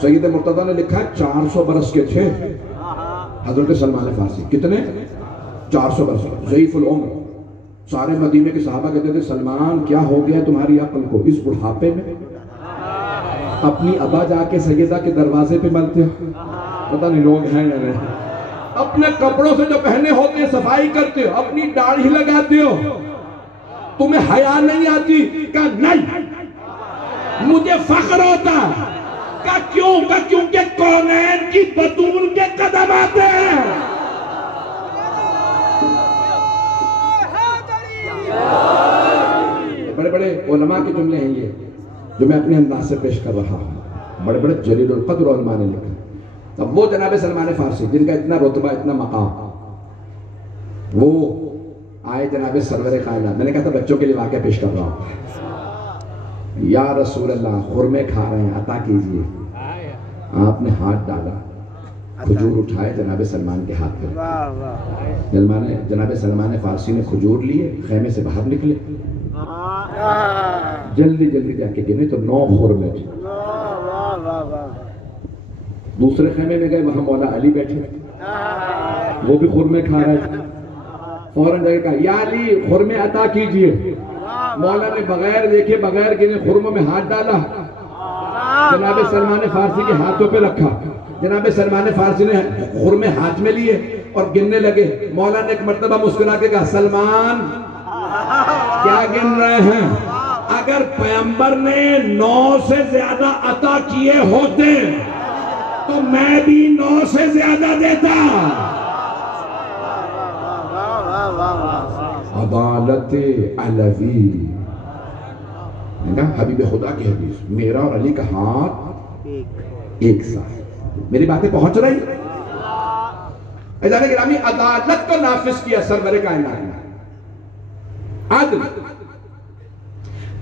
سید مرتضیٰ نے لکھا ہے 400 برس کے تھے حضرت سلمان فارسی. کتنے؟ 400 برس. ضعیف العمر. سارے مدینے کے صحابہ کہتے تھے سلمان کیا ہو گیا تمہاری عقل کو اس بڑھاپے میں؟ اپنی ابا جا کے سیدہ کے دروازے پہ ملتے ہو. پتہ نہیں لوگ ہیں یا نہیں. اپنے کپڑوں سے جو پہنے ہوتے ہیں صفائی کرتے ہو، اپنی داڑھی لگاتے ہو، تمہیں حیا نہیں آتی؟ کہا نہیں، مجھے فخر ہوتا کا کیوں؟ کا کیونکہ کونین کی بطول کے قدم آتے ہیں. بڑے بڑے علماء کے جملے ہیں یہ جو میں اپنے انداز سے پیش کر رہا ہوں. بڑے بڑے جلیل القدر علماء نے لکھا. اب وہ جناب سلمان فارسی جن کا اتنا رتبہ اتنا مقام وہ آئے جناب سرور کائنات. میں نے کہا تھا بچوں کے لیے واقعہ پیش کر رہا ہوں. یا رسول اللہ خرمے کھا رہے ہیں عطا کیجئے. آپ نے ہاتھ ڈالا کھجور اٹھائے جناب سلمان کے ہاتھ پہ. جناب سلمان فارسی نے کھجور لیے خیمے سے باہر نکلے جلدی جلدی جا کے گنے تو 9 خرمے تھے. دوسرے خیمے میں گئے وہاں مولا علی بیٹھے وہ بھی خرمے کھا رہے تھے. فوراً جا کے کہا یا علی خرمے عطا کیجئے. مولا نے بغیر دیکھے بغیر گنے خرموں میں ہاتھ ڈالا جناب سلمان فارسی کے ہاتھوں پہ رکھا. جناب سلمان فارسی نے خرمے ہاتھ میں لیے اور گننے لگے. مولا نے ایک مرتبہ مسکرا کے کہا سلمان کیا گن رہے ہیں؟ اگر پیغمبر نے 9 سے زیادہ عطا کیے ہوتے تو میں بھی 9 سے زیادہ دیتا. عدالت علوی حبیب خدا کی حدیث میرا اور علی کا ہاتھ ایک ساتھ. میری باتیں پہنچ رہی؟ عزیزان گرامی عدالت کو نافذ کیا سرور کائنات نے. عدل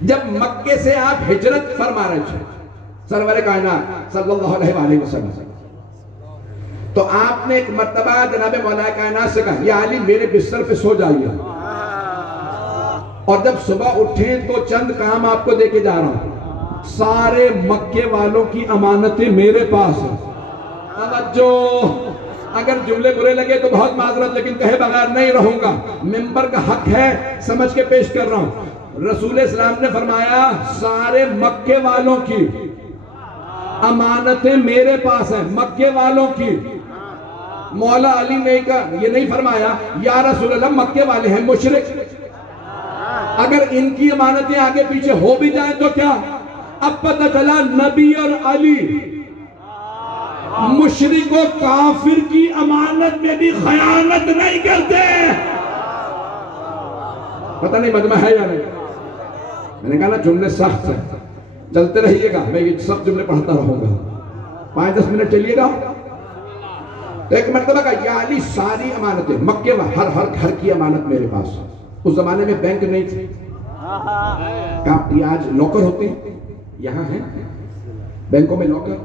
جب مکے سے آپ ہجرت فرما رہے تھے سرور کائنات صلی اللہ علیہ وسلم تو آپ نے ایک مرتبہ جناب مولا کائنات سے کہا یا علی میرے بستر پہ سو جائیے اور جب صبح اٹھیں تو چند کام آپ کو دے کے جا رہا ہوں. سارے مکے والوں کی امانتیں میرے پاس ہیں. توجہ اگر جملے برے لگے تو بہت معذرت لیکن کہے بغیر نہیں رہوں گا. ممبر کا حق ہے سمجھ کے پیش کر رہا ہوں. رسول اسلام نے فرمایا سارے مکے والوں کی امانتیں میرے پاس ہیں. مکے والوں کی. مولا علی نے کہا یہ نہیں فرمایا یا رسول اللہ مکے والے ہیں مشرک اگر ان کی امانتیں آگے پیچھے ہو بھی جائیں تو کیا. اب پتہ چلا نبی اور علی مشرک و کافر کی امانت میں بھی خیانت نہیں کرتے. پتہ نہیں مجمع ہے یا نہیں. میں نے کہا نا جملے سخت ہیں چلتے رہیے گا. میں یہ سخت جملے پڑھتا رہوں گا 5-10 منٹ چلیے گا. ایک مرتبہ کہا یا علی ساری امانتیں مکے میں ہر گھر کی امانت میرے پاس. اس زمانے میں بینک نہیں تھے. کہا یہ آج لوکر ہوتے ہیں یہاں ہیں بینکوں میں لوکر.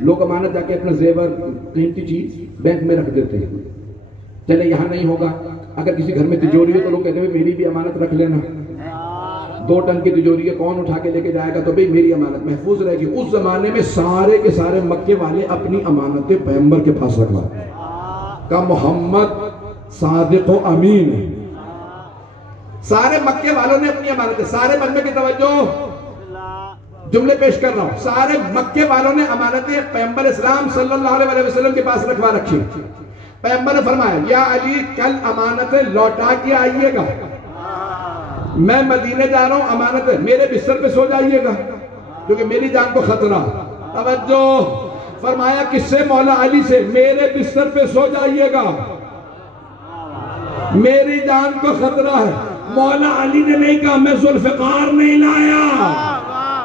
لوگ امانت جا کے اپنا زیور قیمتی چیز بینک میں رکھ دیتے ہیں. چلے یہاں نہیں ہوگا. اگر کسی گھر میں تجوری ہو تو لوگ کہتے ہیں میری بھی امانت رکھ لینا. 2 ٹن کی تجوری ہے کون اٹھا کے لے کے جائے گا تو بھئی میری امانت محفوظ رہے گی. اس زمانے میں سارے کے سارے مکے والے اپنی امانتیں پیغمبر کے پاس رکھوا کہ محمد صادق و امین. سارے مکے والوں نے اپنی امانتیں سارے مجمع کی توجہ جملے پیش کر رہا ہوں. سارے مکے والوں نے امانتیں پیغمبر اسلام صلی اللہ علیہ وسلم کے پاس رکھوا رکھی. پیغمبر نے فرمایا یا علی کل امانتیں لوٹا کے آئیے گا. میں مدینے جا رہا ہوں امانتیں میرے بستر پہ سو جائیے گا کیونکہ میری جان کو خطرہ. توجہ فرمایا کس سے؟ مولا علی سے. میرے بستر پہ سو جائیے گا میری جان کو خطرہ ہے. مولا علی نے نہیں کہا میں ذوالفقار نہیں لایا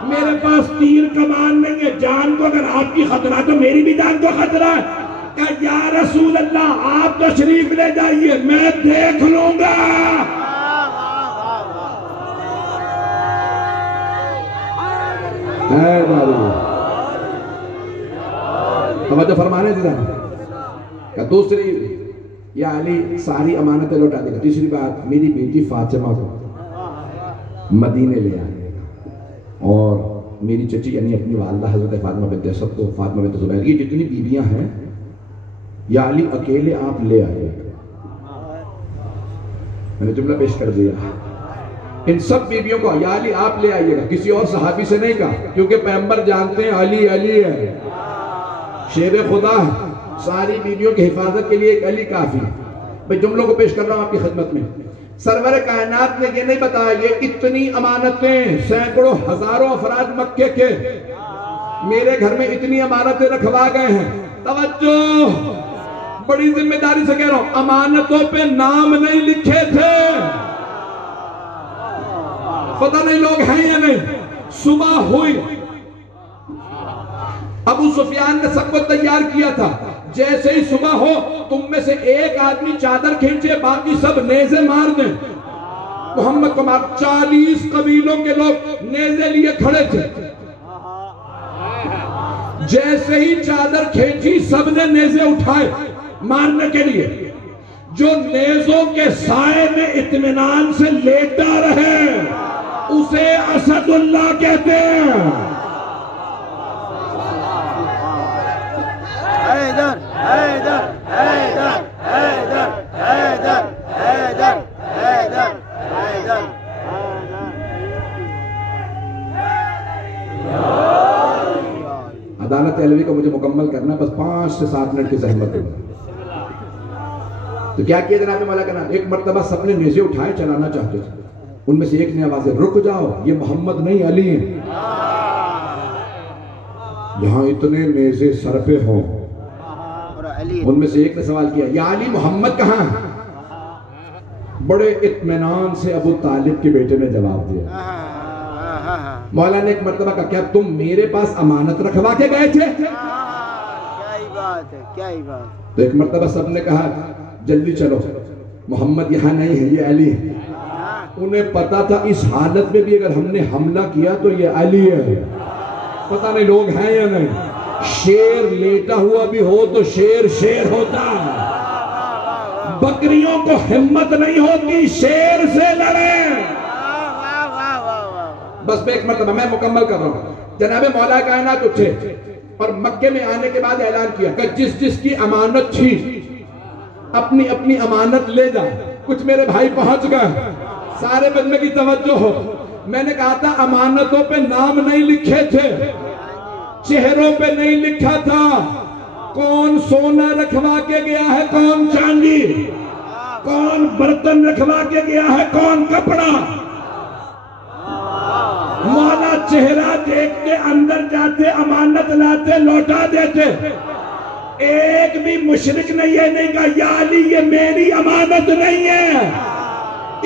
میرے پاس تیر کمان نہیں ہے. جان کو اگر آپ کی خطرہ تو میری بھی جان کو خطرہ ہے. کہا یا رسول اللہ آپ تشریف لے جائیے میں دیکھ لوں گا. توجہ فرمانے سے کہ دوسری یا علی ساری امانتیں لوٹا دے گا. تیسری بات میری بیٹی فاطمہ کو مدینے لے آئے گا اور میری چچی یعنی اپنی والدہ حضرت فاطمہ بنت اسد کو فاطمہ بنت زبیر یہ جتنی بیویاں ہیں یا علی اکیلے آپ لے آئے گا. میں نے جملہ پیش کر دیا. ان سب بیویوں کو یا علی آپ لے آئیے گا. کسی اور صحابی سے نہیں کہا کیونکہ پیغمبر جانتے ہیں علی علی ہے شیر خدا ہے. ساری بیویوں کی حفاظت کے لیے ایک علی کافی. میں جملوں کو پیش کر رہا ہوں آپ کی خدمت میں. سرور کائنات نے یہ نہیں بتایا یہ اتنی امانتیں سینکڑوں ہزاروں افراد مکے کے میرے گھر میں اتنی امانتیں رکھوا گئے ہیں. توجہ، بڑی ذمہ داری سے کہہ رہا ہوں، امانتوں پہ نام نہیں لکھے تھے. پتہ نہیں لوگ ہیں یا نہیں. صبح ہوئی، ابو سفیان نے سب کو تیار کیا تھا. جیسے ہی صبح ہو، تم میں سے ایک آدمی چادر کھینچے، باقی سب نیزے مار دیں. محمد کو مار. 40 قبیلوں کے لوگ نیزے لیے کھڑے تھے. جیسے ہی چادر کھینچی، سب نے نیزے اٹھائے مارنے کے لیے. جو نیزوں کے سائے میں اطمینان سے لیٹا رہے اسے اسد اللہ کہتے ہیں. حیدر حیدر حیدر حیدر حیدر حیدر حیدر حیدر. عدالت علوی کو مجھے مکمل کرنا، بس 5 سے 7 منٹ کی زحمت ہوگا. تو کیا کیا جناب مولا کا نام؟ ایک مرتبہ سب نے نیزے اٹھائے، چلانا چاہتے تھے. ان میں سے ایک نے آواز دی، رک جاؤ، یہ محمد نہیں علی ہیں. یہاں اتنے نیزے سر پہ ہوں. ان میں سے ایک نے سوال کیا، یا علی محمد کہاں؟ بڑے اطمینان سے ابو طالب کے بیٹے نے جواب دیا. مولا نے ایک مرتبہ کہا، کیا تم میرے پاس امانت رکھوا کے گئے تھے؟ کیا ہی بات ہے، کیا ہی بات. تو ایک مرتبہ سب نے کہا، جلدی چلو، محمد یہاں نہیں ہے، یہ علی ہے. انہیں پتا تھا اس حالت میں بھی اگر ہم نے حملہ کیا تو یہ علی ہے. پتہ نہیں لوگ ہیں یا نہیں. شیر لیٹا ہوا بھی ہو تو شیر شیر ہوتا. بکریوں کو ہمت نہیں ہوتی شیر سے لڑے. بس میں ایک مرتبہ میں مکمل کر رہا ہوں. جناب مولا کائنات اٹھے اور مکے میں آنے کے بعد اعلان کیا کہ جس جس کی امانت تھی اپنی اپنی امانت لے جا. کچھ میرے بھائی پہنچ گئے. سارے بندے کی توجہ ہو. میں نے کہا تھا امانتوں پہ نام نہیں لکھے تھے، چہروں پہ نہیں لکھا تھا. کون سونا رکھوا کے گیا ہے، کون چاندی، کون برتن رکھوا کے گیا ہے، کون کپڑا. مولا چہرہ دیکھ کے اندر جاتے، امانت لاتے، لوٹا دیتے. ایک بھی مشرک نے یہ نہیں کہا یا علی یہ میری امانت نہیں ہے.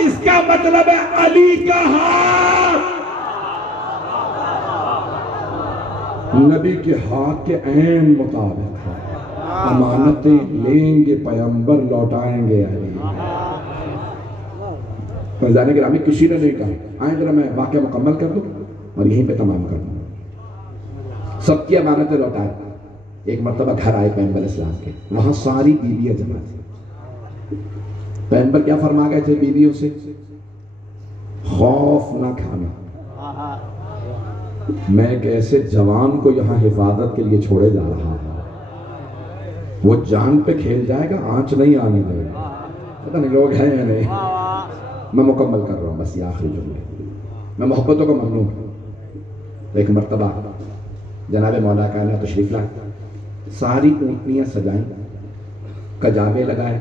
اس کا مطلب ہے علی کا ہاتھ نبی کے ہاتھ کے عین مطابق ہے. امانتیں لیں گے پیغمبر، لوٹائیں گے علی. فیضان گرامی کسی نے نہیں کہا. آئیں ذرا میں واقعہ مکمل کر دوں اور یہیں پہ تمام کر دوں. سب کی امانتیں لوٹائیں. ایک مرتبہ گھر آئے پیغمبر اسلام کے، وہاں ساری بیویاں جمع تھیں. پیغمبر کیا فرما گئے تھے بیویوں سے؟ خوف نہ کھانا. میں ایک ایسے جوان کو یہاں حفاظت کے لیے چھوڑے جا رہا ہوں، وہ جان پہ کھیل جائے گا، آنچ نہیں آنے دے گا. پتہ نہیں لوگ ہیں یا نہیں. میں مکمل کر رہا ہوں بس یہ آخری جملے. میں محبتوں کا ممنون ہوں. ایک مرتبہ جناب مولا کائنات تشریف لائے. ساری اونٹنیاں سجائیں، کجاوے لگائے،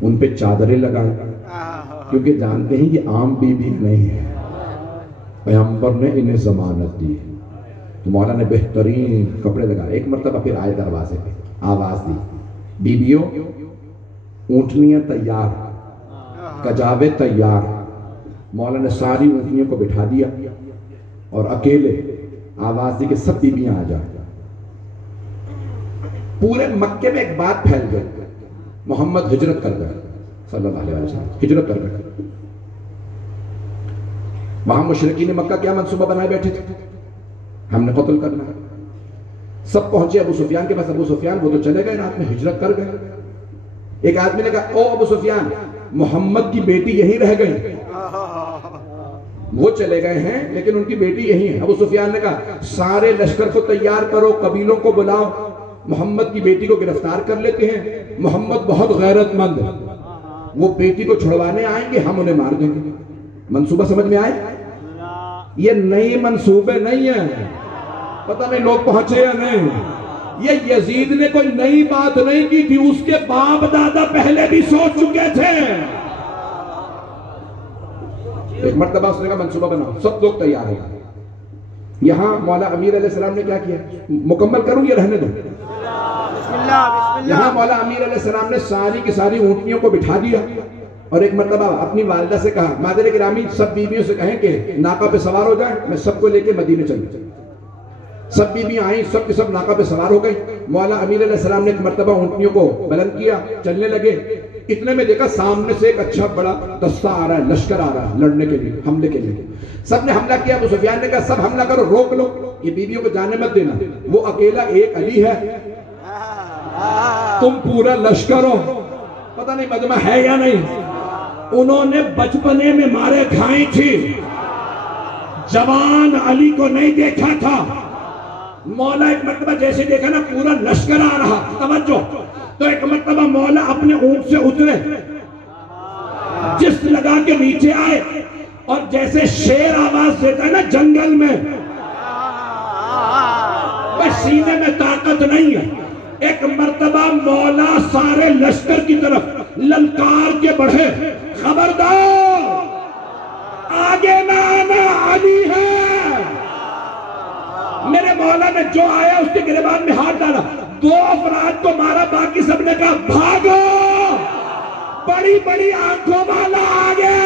ان پہ چادریں لگائیں، کیونکہ جانتے ہیں یہ عام بیوی نہیں ہے. پیغمبر نے انہیں ضمانت دی. تو مولا نے بہترین کپڑے لگائے. ایک مرتبہ پھر آئے دروازے پہ، آواز دی، بیویوں اونٹنیاں تیار، کجاوے تیار. مولا نے ساری اونٹنیوں کو بٹھا دیا اور اکیلے آواز دی کہ سب بیویاں آ جائیں. پورے مکے میں ایک بات پھیل گئی، محمد ہجرت کر گئے صلی اللہ علیہ وسلم. ہجرت کر گئے. وہاں مشرکین مکہ کیا منصوبہ بنائے بیٹھے تھے؟ ہم نے قتل کرنا ہے. سب پہنچے ابو سفیان کے پاس. ابو سفیان وہ تو چلے گئے رات میں، ہجرت کر گئے. ایک آدمی نے کہا، او ابو سفیان، محمد کی بیٹی یہی رہ گئی. وہ چلے گئے ہیں لیکن ان کی بیٹی یہی ہے. ابو سفیان نے کہا سارے لشکر کو تیار کرو، قبیلوں کو بلاؤ، محمد کی بیٹی کو گرفتار کر لیتے ہیں. محمد بہت غیرت مند ہے، وہ بیٹی کو چھڑوانے آئیں گے، ہم انہیں مار دیں گے. منصوبہ سمجھ میں آئے؟ یہ نئی منصوبے نہیں ہیں. پتہ نہیں لوگ پہنچے یا نہیں. یہ یزید نے کوئی نئی بات نہیں کی تھی، اس کے باپ دادا پہلے بھی سوچ چکے تھے. ایک مرتبہ اس نے کہا منصوبہ بناؤ. سب لوگ تیار ہیں. یہاں مولا امیر علیہ السلام نے کیا کیا؟ مکمل کروں یا رہنے دو؟ بسم اللہ بسم اللہ. یہاں مولا امیر علیہ السلام نے ساری کی ساری اونٹنیوں کو بٹھا دیا اور ایک مرتبہ اپنی والدہ سے کہا مادر گرامی سب بیویوں سے کہیں کہ ناقہ پہ سوار ہو جائیں، میں سب کو لے کے مدینے چلوں. سب بیویاں آئیں، سب کی سب ناقہ پہ سوار ہو گئی. مولا امیر علیہ السلام نے ایک مرتبہ اونٹنیوں کو بلند کیا، چلنے لگے. اتنے میں دیکھا سامنے سے ایک اچھا بڑا دستہ آ رہا ہے، لشکر آ رہا ہے لڑنے کے لیے، حملے کے لیے. سب نے حملہ کیا. ابو سفیان نے کہا سب حملہ کرو، روک لو، یہ بیویوں کو جانے مت دینا. وہ اکیلا ایک علی ہے، تم پورا لشکر ہو. پتہ نہیں مجمع ہے یا نہیں. انہوں نے بچپنے میں مارے کھائی تھی، جوان علی کو نہیں دیکھا تھا. مولا ایک مرتبہ جیسے دیکھا نا پورا لشکر آ رہا، توجہ، تو ایک مرتبہ مولا اپنے اونٹ سے اترے، جس لگا کے نیچے آئے اور جیسے شیر آواز دیتا ہے نا جنگل میں، بس سینے میں طاقت نہیں ہے. ایک مرتبہ مولا سارے لشکر کی طرف للکار کے بڑھے، خبردار آگے نہ آنا، علی ہے. میرے مولا نے جو آیا اس کے گریبان میں ہاتھ ڈالا، 2 افراد کو مارا، باقی سب نے کہا بھاگو، بڑی بڑی آنکھوں والا آ گیا.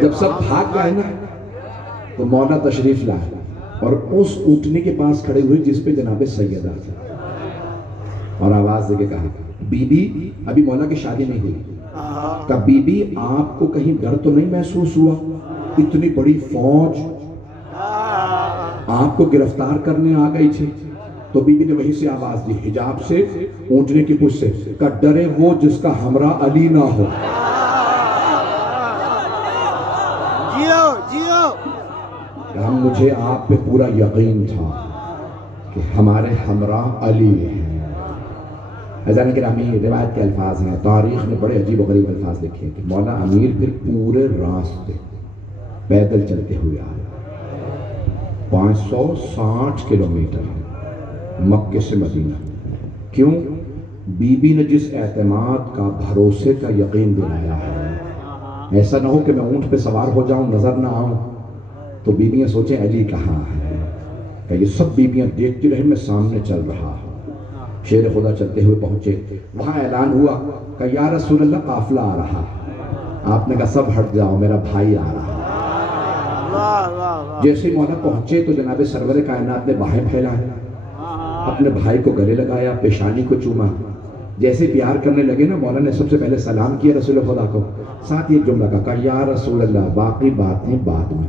جب سب بھاگ گئے نا تو مولا تشریف لائے اور اس اونٹنی کے پاس کھڑے ہوئے جس پہ جناب سیدہ تھا، اور آواز دے کے کہا بی بی، ابھی مولا کی شادی نہیں ہوئی، کہا بی بی آپ کو کہیں ڈر تو نہیں محسوس ہوا؟ اتنی بڑی فوج آپ کو گرفتار کرنے آ گئی تھی. تو بی بی نے وہیں سے آواز دی حجاب سے، اونٹنی کی پشت سے، کہا ڈرے وہ جس کا ہمراہ علی نہ ہو. مجھے آپ پہ پورا یقین تھا کہ ہمارے ہمراہ علی ہیں. عزیزان گرامی، روایت کے الفاظ ہیں، تاریخ میں بڑے عجیب و غریب الفاظ لکھے ہیں کہ مولا امیر پھر پورے راستے پیدل چلتے ہوئے آئے. 560 کلومیٹر مکے سے مدینہ. کیوں؟ بی بی نے جس اعتماد کا، بھروسے کا یقین دلایا ہے. ایسا نہ ہو کہ میں اونٹ پہ سوار ہو جاؤں، نظر نہ آؤں تو بیویاں سوچیں علی کہاں ہے. کہ یہ سب بیویاں دیکھتی رہیں میں سامنے چل رہا ہوں. شیر خدا چلتے ہوئے پہنچے، وہاں اعلان ہوا کہ یا رسول اللہ قافلہ آ رہا ہے. آپ نے کہا سب ہٹ جاؤ، میرا بھائی آ رہا ہے. جیسے مولا پہنچے تو جناب سرور کائنات نے باہیں پھیلائے، اپنے بھائی کو گلے لگایا، پیشانی کو چوما. جیسے پیار کرنے لگے نا، مولا نے سب سے پہلے سلام کیا رسول خدا کو، ساتھ یہ جملہ کہا یا رسول اللہ باقی باتیں بعد میں.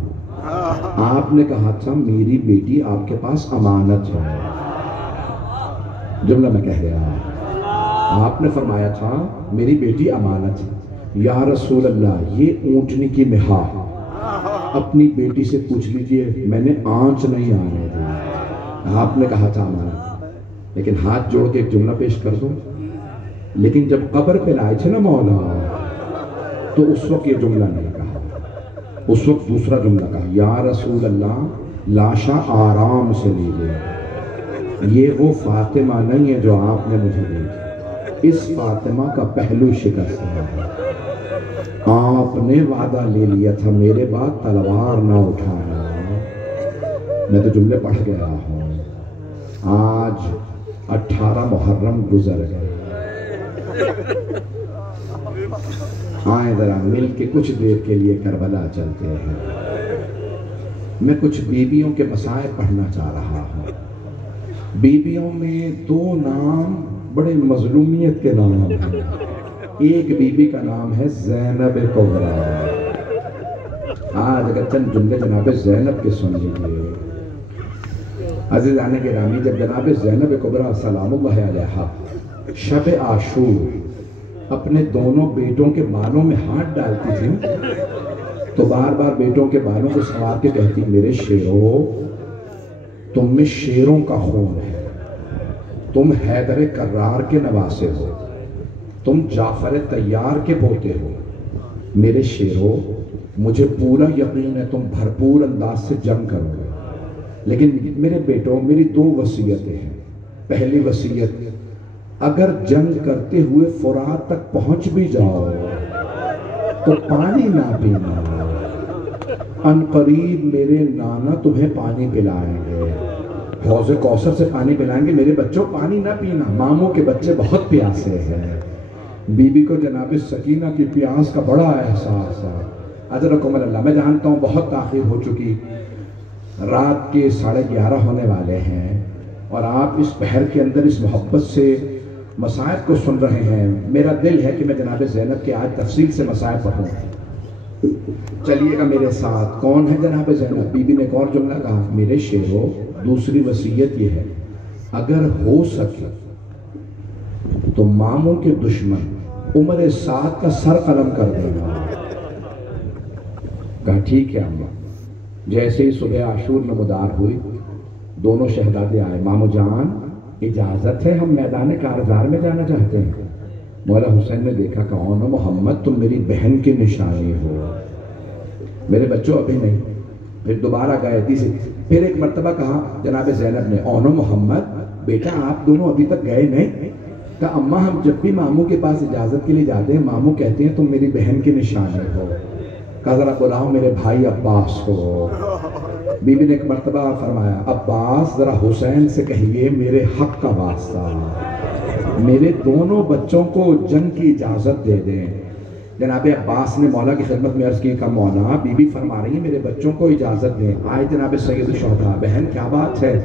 آپ نے کہا تھا میری بیٹی آپ کے پاس امانت ہے. جملہ میں کہہ رہا، آپ نے فرمایا تھا میری بیٹی امانت ہے. یا رسول اللہ یہ اونٹنی کی مہا اپنی بیٹی سے پوچھ لیجئے، میں نے آنچ نہیں آنے دی. آپ نے کہا تھا امانت. لیکن ہاتھ جوڑ کے ایک جملہ پیش کر دوں، لیکن جب قبر پہ لائے تھے نا مولا تو اس وقت یہ جملہ نہیں کہا، اس وقت دوسرا جملہ کہا یا رسول اللہ لاشا آرام سے لیجئے، یہ وہ فاطمہ نہیں ہے جو آپ نے مجھے دی. اس فاطمہ کا پہلو شکست ہے. آپ نے وعدہ لے لیا تھا میرے بعد تلوار نہ اٹھانا. میں تو جملے پڑھ گیا ہوں. آج 18 محرم گزر گئے. آئیں ذرا مل کے کچھ دیر کے لیے کربلا چلتے ہیں. میں کچھ بیویوں کے مسائل پڑھنا چاہ رہا ہوں. بیویوں میں 2 نام بڑے مظلومیت کے نام ہیں. ایک بیوی کا نام ہے زینب کبریٰ. آج اگر چند جملے جناب زینب کے سن لیجیے. عزیزان گرامی، جب جناب زینب کبریٰ سلام اللہ علیہا شب عاشور اپنے دونوں بیٹوں کے بالوں میں ہاتھ ڈالتی تھی تو بار بار بیٹوں کے بالوں کو سنوار کے کہتی میرے شیروں، تم میں شیروں کا خون ہے، تم حیدر کرار کے نواسے ہو، تم جعفر طیار کے پوتے ہو. میرے شیروں مجھے پورا یقین ہے تم بھرپور انداز سے جنگ کرو گے، لیکن میرے بیٹوں میری 2 وصیتیں ہیں۔ پہلی وصیت، اگر جنگ کرتے ہوئے فرات تک پہنچ بھی جاؤ تو پانی نہ پینا، ان قریب میرے نانا تمہیں پانی پلائیں گے، حوض کوثر سے پانی پلائیں گے، میرے بچوں پانی نہ پینا، ماموں کے بچے بہت پیاسے ہیں۔ بی بی کو جناب سکینہ کی پیاس کا بڑا احساس ہے۔ اجرکم اللہ، میں جانتا ہوں بہت تاخیر ہو چکی، رات کے 11:30 ہونے والے ہیں اور آپ اس پہر کے اندر اس محبت سے مصائب کو سن رہے ہیں۔ میرا دل ہے کہ میں جناب زینب کے آج تفصیل سے مصائب پڑھوں۔ چلیے گا میرے ساتھ۔ کون ہے جناب زینب؟ بی بی نے ایک اور جملہ کہا، میرے شیرو دوسری وصیت یہ ہے، اگر ہو سکے تو ماموں کے دشمن عمر سعد کا سر قلم کر دینا۔ کہا ٹھیک ہے اماں۔ جیسے ہی صبح عاشور نمودار ہوئی، دونوں شہزادے آئے، مامو جان اجازت ہے ہم میدان کارزار میں جانا چاہتے ہیں۔ مولا حسین نے دیکھا کہ اونو محمد تم میری بہن کی نشانی ہو، میرے بچوں ابھی نہیں۔ پھر دوبارہ گئے پھر ایک مرتبہ کہا جناب زینب نے، اونو محمد بیٹا آپ دونوں ابھی تک گئے نہیں؟ کہا اماں ہم جب بھی ماموں کے پاس اجازت کے لیے جاتے ہیں ماموں کہتے ہیں تم میری بہن کی نشانی ہو۔ کہا ذرا بلاؤ میرے بھائی عباس کو۔ بی بی نے ایک مرتبہ فرمایا، عباس ذرا حسین سے کہیے میرے حق کا واسطہ میرے دونوں بچوں کو جنگ کی اجازت دے دیں۔ جناب عباس نے مولا کی خدمت میں عرض کی، کہا مولا بی بی فرما رہی ہیں میرے بچوں کو اجازت دیں۔ آئے جناب سید الشہداء، بہن کیا بات ہے؟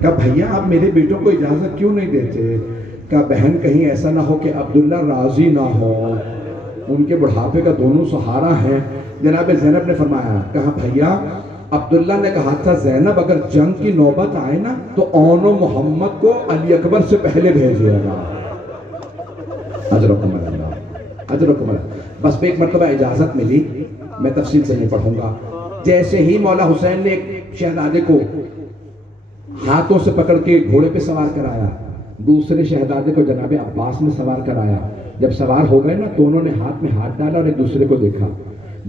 کہا بھیا آپ میرے بیٹوں کو اجازت کیوں نہیں دیتے؟ کہا بہن کہیں ایسا نہ ہو کہ عبداللہ راضی نہ ہو، ان کے بڑھاپے کا دونوں سہارا ہے۔ جناب زینب نے فرمایا، کہا بھیا عبداللہ نے کہا تھا زینب اگر جنگ کی نوبت آئے نا تو اونو محمد کو علی اکبر سے پہلے بھیجیے گا۔ اجرکم اللہ، اجرکم اللہ۔ بس پہ ایک مرتبہ اجازت ملی، میں تفصیل سے نہیں پڑھوں گا۔ جیسے ہی مولا حسین نے ایک شہزادے کو ہاتھوں سے پکڑ کے گھوڑے پہ سوار کرایا، دوسرے شہزادے کو جناب عباس نے سوار کرایا۔ جب سوار ہو گئے نا دونوں نے ہاتھ میں ہاتھ ڈالا اور ایک دوسرے کو دیکھا۔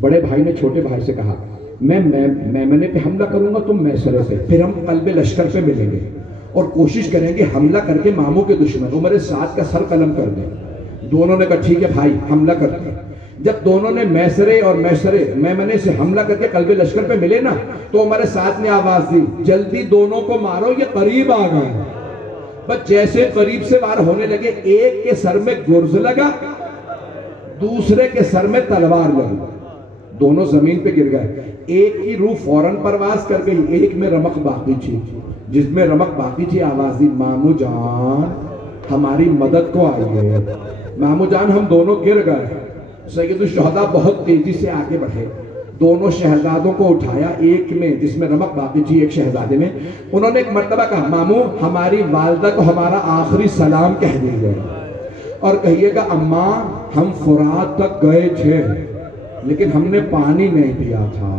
بڑے بھائی نے چھوٹے بھائی سے کہا، میں میمنے پہ حملہ کروں گا تم میسرے پہ، پھر ہم قلب لشکر پہ ملیں گے اور کوشش کریں گے حملہ کر کے ماموں کے دشمن عمر سعد کا سر قلم کر دیں۔ دونوں نے کہا ٹھیک ہے بھائی حملہ کرتے ہیں۔ جب دونوں نے میسرے اور میمنے سے حملہ کر کے قلب لشکر پہ ملے نا تو عمر سعد نے آواز دی، جلدی دونوں کو مارو یہ قریب آ گئے۔ بس جیسے قریب سے وار ہونے لگے، ایک کے سر میں گرز لگا، دوسرے کے سر میں تلوار لگی، دونوں زمین پہ گر گئے۔ ایک کی روح فوراً پرواز کر گئی، ایک میں رمق باقی تھی۔ جس میں رمق باقی تھی آواز دی، مامو جان ہماری مدد کو آئیے، مامو جان ہم دونوں گر گئے۔ سید الشہداء بہت تیزی سے آگے بڑھے، دونوں شہزادوں کو اٹھایا، ایک میں جس میں رمق باقی تھی ایک شہزادے میں، انہوں نے ایک مرتبہ کہا مامو ہماری والدہ کو ہمارا آخری سلام کہہ دیجیے اور کہیے گا اماں ہم فرات تک گئے تھے لیکن ہم نے پانی نہیں پیا تھا،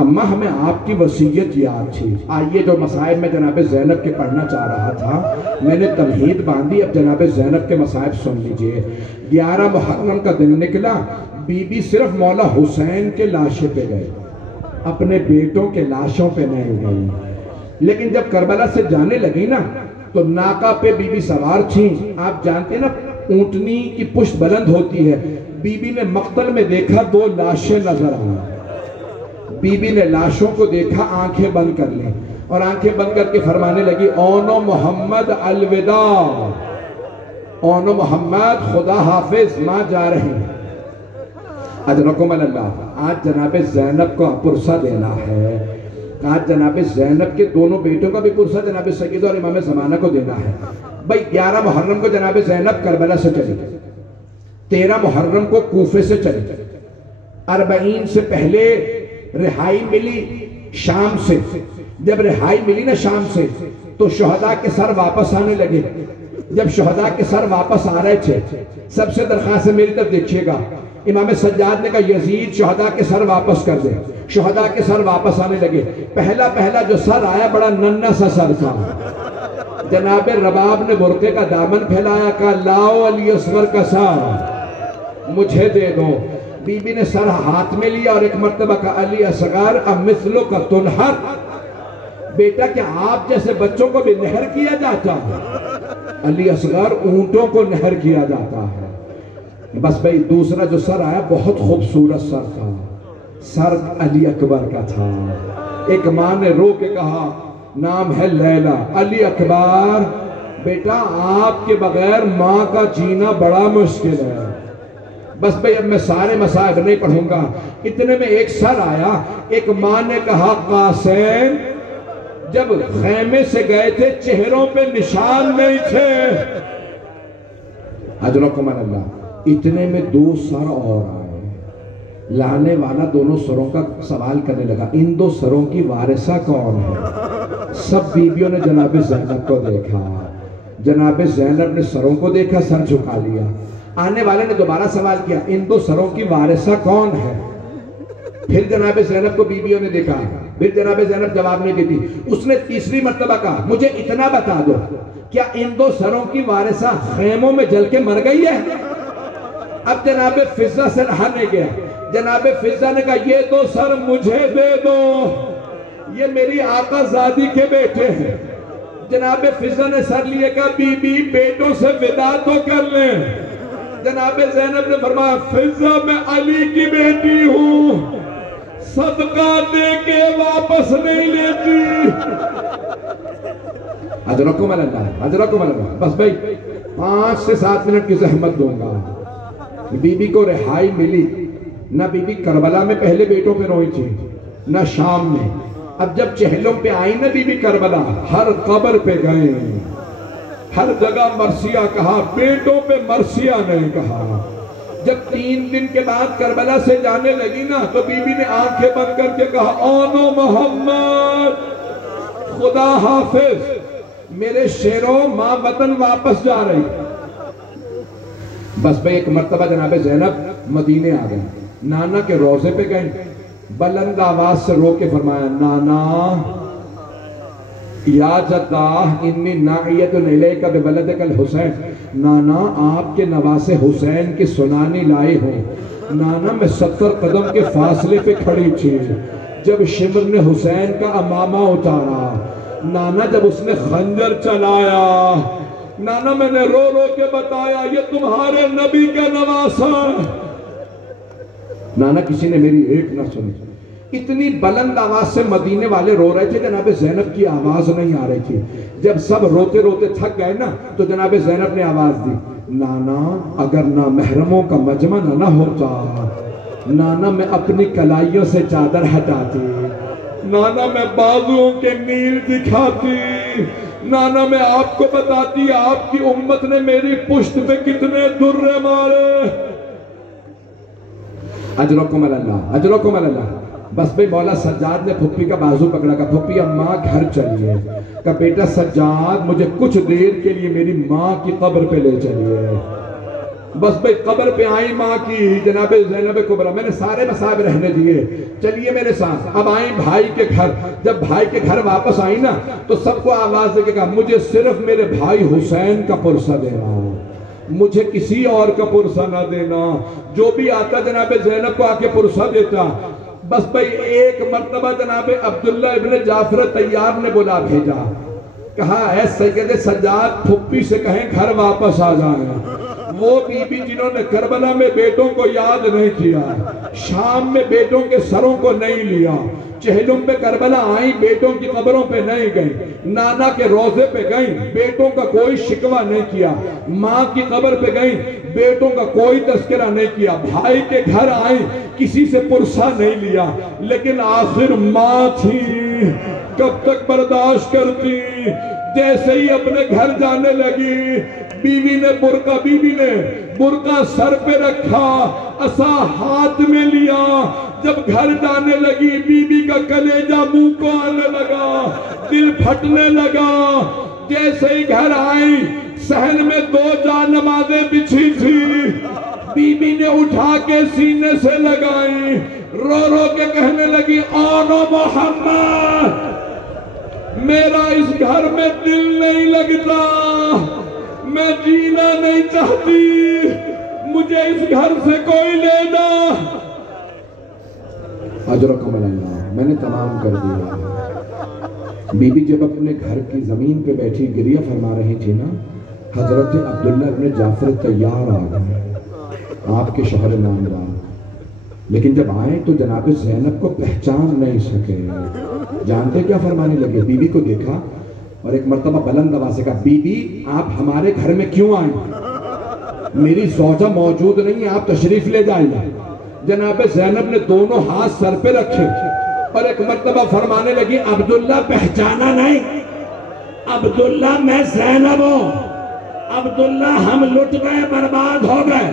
اماں ہمیں آپ کی وصیت یاد تھی۔ آئیے جو مصائب میں جناب زینب کے پڑھنا چاہ رہا تھا میں نے تمہید باندھی، اب جناب زینب کے مصائب سن لیجئے۔ 11 محرم کا دن نکلا، بی بی صرف مولا حسین کے لاشے پہ گئے، اپنے بیٹوں کے لاشوں پہ نہیں گئی۔ لیکن جب کربلا سے جانے لگی نا تو ناقہ پہ بی بی سوار تھیں۔ آپ جانتے ہیں نا اونٹنی کی پشت بلند ہوتی ہے، بی بی نے مقتل میں دیکھا 2 لاشیں نظر آئیں۔ بی بی نے لاشوں کو دیکھا، آنکھیں بند کر لیں اور آنکھیں بند کر کے فرمانے لگی اونو محمد الوداع، اونو محمد خدا حافظ، ماں جا رہی ہیں۔ اجرکم اللہ، آج جناب زینب کو پرسہ دینا ہے، آج جناب زینب کے دونوں بیٹوں کا بھی پرسہ جناب سید اور امام زمانہ کو دینا ہے۔ بھئی 11 محرم کو جناب زینب کربلا سے چلی، 13 محرم کو کوفے سے چلی، 40 سے پہلے رہائی ملی شام سے۔ جب رہائی ملی نا شام سے تو شہداء کے سر واپس آنے لگے۔ جب شہداء کے سر واپس آ رہے تھے، سب سے درخواست میری طرف دیکھیے گا، امام سجاد نے کہا یزید شہداء کے سر واپس کر دے۔ شہداء کے سر واپس آنے لگے۔ پہلا جو سر آیا بڑا ننھا سا سر تھا۔ جناب رباب نے برقعے کا دامن پھیلایا، کہا لاؤ علی اصغر کا سر مجھے دے دو۔ بی بی نے سر ہاتھ میں لیا اور ایک مرتبہ کہا علی اصغر امثلو کا تنہر، بیٹا کیا آپ جیسے بچوں کو بھی نہر کیا جاتا ہے؟ علی اصغر اونٹوں کو نہر کیا جاتا ہے۔ بس بھئی دوسرا جو سر آیا بہت خوبصورت سر تھا، سر علی اکبر کا تھا۔ ایک ماں نے رو کے کہا نام ہے لیلہ، علی اکبر بیٹا آپ کے بغیر ماں کا جینا بڑا مشکل ہے۔ بس بھئی اب میں سارے مصائب نہیں پڑھوں گا، اتنے میں ایک سر آیا، ایک ماں نے کہا قاسم جب خیمے سے گئے تھے چہروں پہ نشان نہیں تھے۔ اجرکم اللہ، اتنے میں دو سر اور آئے، لانے والا دونوں سروں کا سوال کرنے لگا ان دو سروں کی وارثہ کون ہے؟ سب بیویوں نے جناب زینب کو دیکھا، جناب زینب نے سروں کو دیکھا، سر جھکا لیا۔ آنے والے نے دوبارہ سوال کیا ان دو سروں کی وارثہ کون ہے؟ پھر جناب زینب کو بیویوں نے دیکھا، پھر جناب زینب جواب نہیں دیتی۔ اس نے تیسری مرتبہ کہا مجھے اتنا بتا دو کیا ان دو سروں کی وارثہ خیموں میں جل کے مر گئی ہے؟ اب جناب فضہ سے رہا نہیں گیا، جناب فضہ نے کہا یہ دو سر مجھے دے دو، یہ میری آقا زادی کے بیٹے ہیں۔ جناب فضہ نے سر لیے کہا بی بی بیٹوں سے ودا تو کر لیں۔ جناب زینب نے فرمایا فضہ میں علی کی بیٹی ہوں، صدقہ دے کے واپس نہیں لیتی۔ اجرکم اللہ، اجرکم اللہ۔ بس بھئی 5 سے 7 منٹ کی زحمت دوں گا۔ بی بی کو رہائی ملی، نہ بی بی کربلا میں پہلے بیٹوں پہ روئی تھی، نہ شام میں۔ اب جب چہلوں پہ آئی نا بی بی کربلا، ہر قبر پہ گئے، ہر جگہ مرثیہ کہا، بیٹوں پہ مرثیہ نہیں کہا۔ جب 3 دن کے بعد کربلا سے جانے لگی نا تو بی بی نے آنکھیں بند کر کے کہا آنو محمد، خدا حافظ، میرے شیروں ماں وطن واپس جا رہی۔ بس بھئی ایک مرتبہ جناب زینب مدینے آ گئے، نانا کے روضے پہ گئے، بلند آواز سے رو کے فرمایا نانا یا جدہ انی ناعیت الیک بولدک الحسین، نانا آپ کے نواسے حسین کی سنانی لائے ہوں۔ نانا میں 70 قدم کے فاصلے پہ کھڑی تھی جب شمر نے حسین کا امامہ اتارا، نانا جب اس نے خنجر چلایا، نانا میں نے رو رو کے بتایا یہ تمہارے نبی کا نواسہ۔ نانا کسی نے میری ایک نہ سنی، اتنی بلند آواز سے مدینے والے رو رہے تھے، جناب زینب کی آواز نہیں آ رہی تھی۔ جب سب روتے روتے تھک گئے نا تو جناب زینب نے آواز دی نانا اگر نہ محرموں کا مجمع نہ ہوتا، نانا میں اپنی کلائیوں سے چادر ہٹاتی، نانا میں بازوؤں کے نیل دکھاتی، نانا میں آپ کو بتاتی آپ کی امت نے میری پشت پہ کتنے درے مارے۔ اجرکم اللہ، اجرکم اللہ۔ بس بھئی مولا سجاد نے پھپھی کا بازو پکڑا، کہا پھپھی اب ماں گھر چلیے، کہا بیٹا سجاد مجھے کچھ دیر کے لیے میری ماں کی قبر پہ لے چلیے۔ بس بھئی قبر پہ آئی ماں کی جناب زینب کبریٰ، میں نے سارے مصائب رہنے دیے، چلیے میرے ساتھ۔ اب آئیں بھائی کے گھر، جب بھائی کے گھر واپس آئی نا تو سب کو آواز دے کے کہا مجھے صرف میرے بھائی حسین کا پرسہ دینا، مجھے کسی اور کا پرسہ نہ دینا۔ جو بھی آتا جناب زینب کو آ کے پرسہ دیتا۔ بس بھئی ایک مرتبہ جناب عبداللہ ابن جعفر طیار نے بلا بھیجا، کہا اے سید سجاد پھپھی سے کہیں گھر واپس آ جائیں۔ وہ بی بی جنہوں نے کربلا میں بیٹوں کو یاد نہیں کیا، شام میں بیٹوں کے سروں کو نہیں لیا، چہلم پہ کربلا آئیں بیٹوں کی قبروں پہ نہیں گئیں، نانا کے روضے پہ گئیں بیٹوں کا کوئی شکوہ نہیں کیا، ماں کی قبر پہ گئیں بیٹوں کا کوئی تذکرہ نہیں کیا، بھائی کے گھر آئیں کسی سے پرسہ نہیں لیا، لیکن آخر ماں تھی کب تک برداشت کرتی۔ جیسے ہی اپنے گھر جانے لگی بیوی نے برقع سر پہ رکھا، عصا ہاتھ میں لیا، جب گھر جانے لگی بی بی کا کلیجہ منہ کو آنے لگا، دل پھٹنے لگا۔ جیسے ہی گھر آئی صحن میں 2 جانمازیں بچھی تھی، بی بی نے اٹھا کے سینے سے لگائی، رو رو کے کہنے لگی آنو محمد، میرا اس گھر میں دل نہیں لگتا، میں جینا نہیں چاہتی، مجھے اس گھر سے کوئی لے جا۔ اجرکم اللہ، میں نے تمام کر دیا۔ بی بی جب اپنے گھر کی زمین پہ بیٹھی گریہ فرما رہی تھی نا، حضرت عبداللہ ابن جعفر تیار آ گئے، آپ کے شوہر نامدار، لیکن جب آئے تو جناب زینب کو پہچان نہیں سکے۔ جانتے کیا فرمانے لگے؟ بی بی کو دیکھا اور ایک مرتبہ بلند آواز سے کہا، بی بی آپ ہمارے گھر میں کیوں آئیں؟ میری زوجہ موجود نہیں، آپ تشریف لے جائیے۔ جناب زینب نے دونوں ہاتھ سر پہ رکھے اور ایک مرتبہ فرمانے لگی، عبداللہ پہچانا نہیں؟ عبداللہ میں زینب ہوں، عبداللہ ہم لٹ گئے، برباد ہو گئے،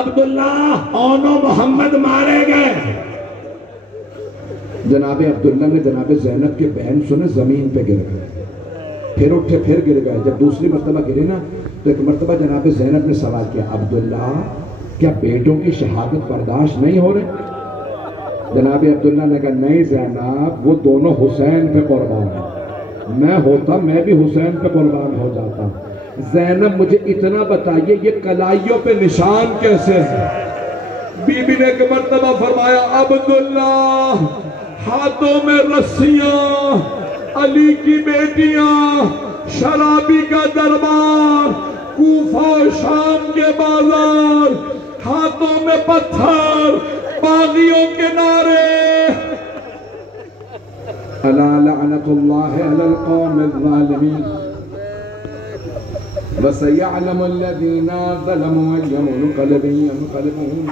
عبداللہ اون و محمد مارے گئے۔ جناب عبداللہ نے جناب زینب کے بہن سنے، زمین پہ گر گئے، پھر اٹھے پھر گر گئے۔ جب دوسری مرتبہ گرے نا تو ایک مرتبہ جناب زینب نے سوال کیا، عبداللہ کیا بیٹوں کی شہادت برداشت نہیں ہو رہے؟ جناب عبداللہ نے کہا، نہیں زینب، وہ دونوں حسین پہ قربان ہیں، میں ہوتا میں بھی حسین پہ قربان ہو جاتا۔ زینب مجھے اتنا بتائیے یہ کلائیوں پہ نشان کیسے ہے؟ بی بی نے ایک مرتبہ فرمایا، عبداللہ ہاتھوں میں رسیاں، علی کی بیٹیاں، شرابی کا دربار، کوفہ و شام کے بازار، ہاتھوں میں پتھر، باغیوں کے نعرے، الا لعنت اللہ علی القوم الظالمین وسيعلم الذين ظلموا أي منقلب ينقلبون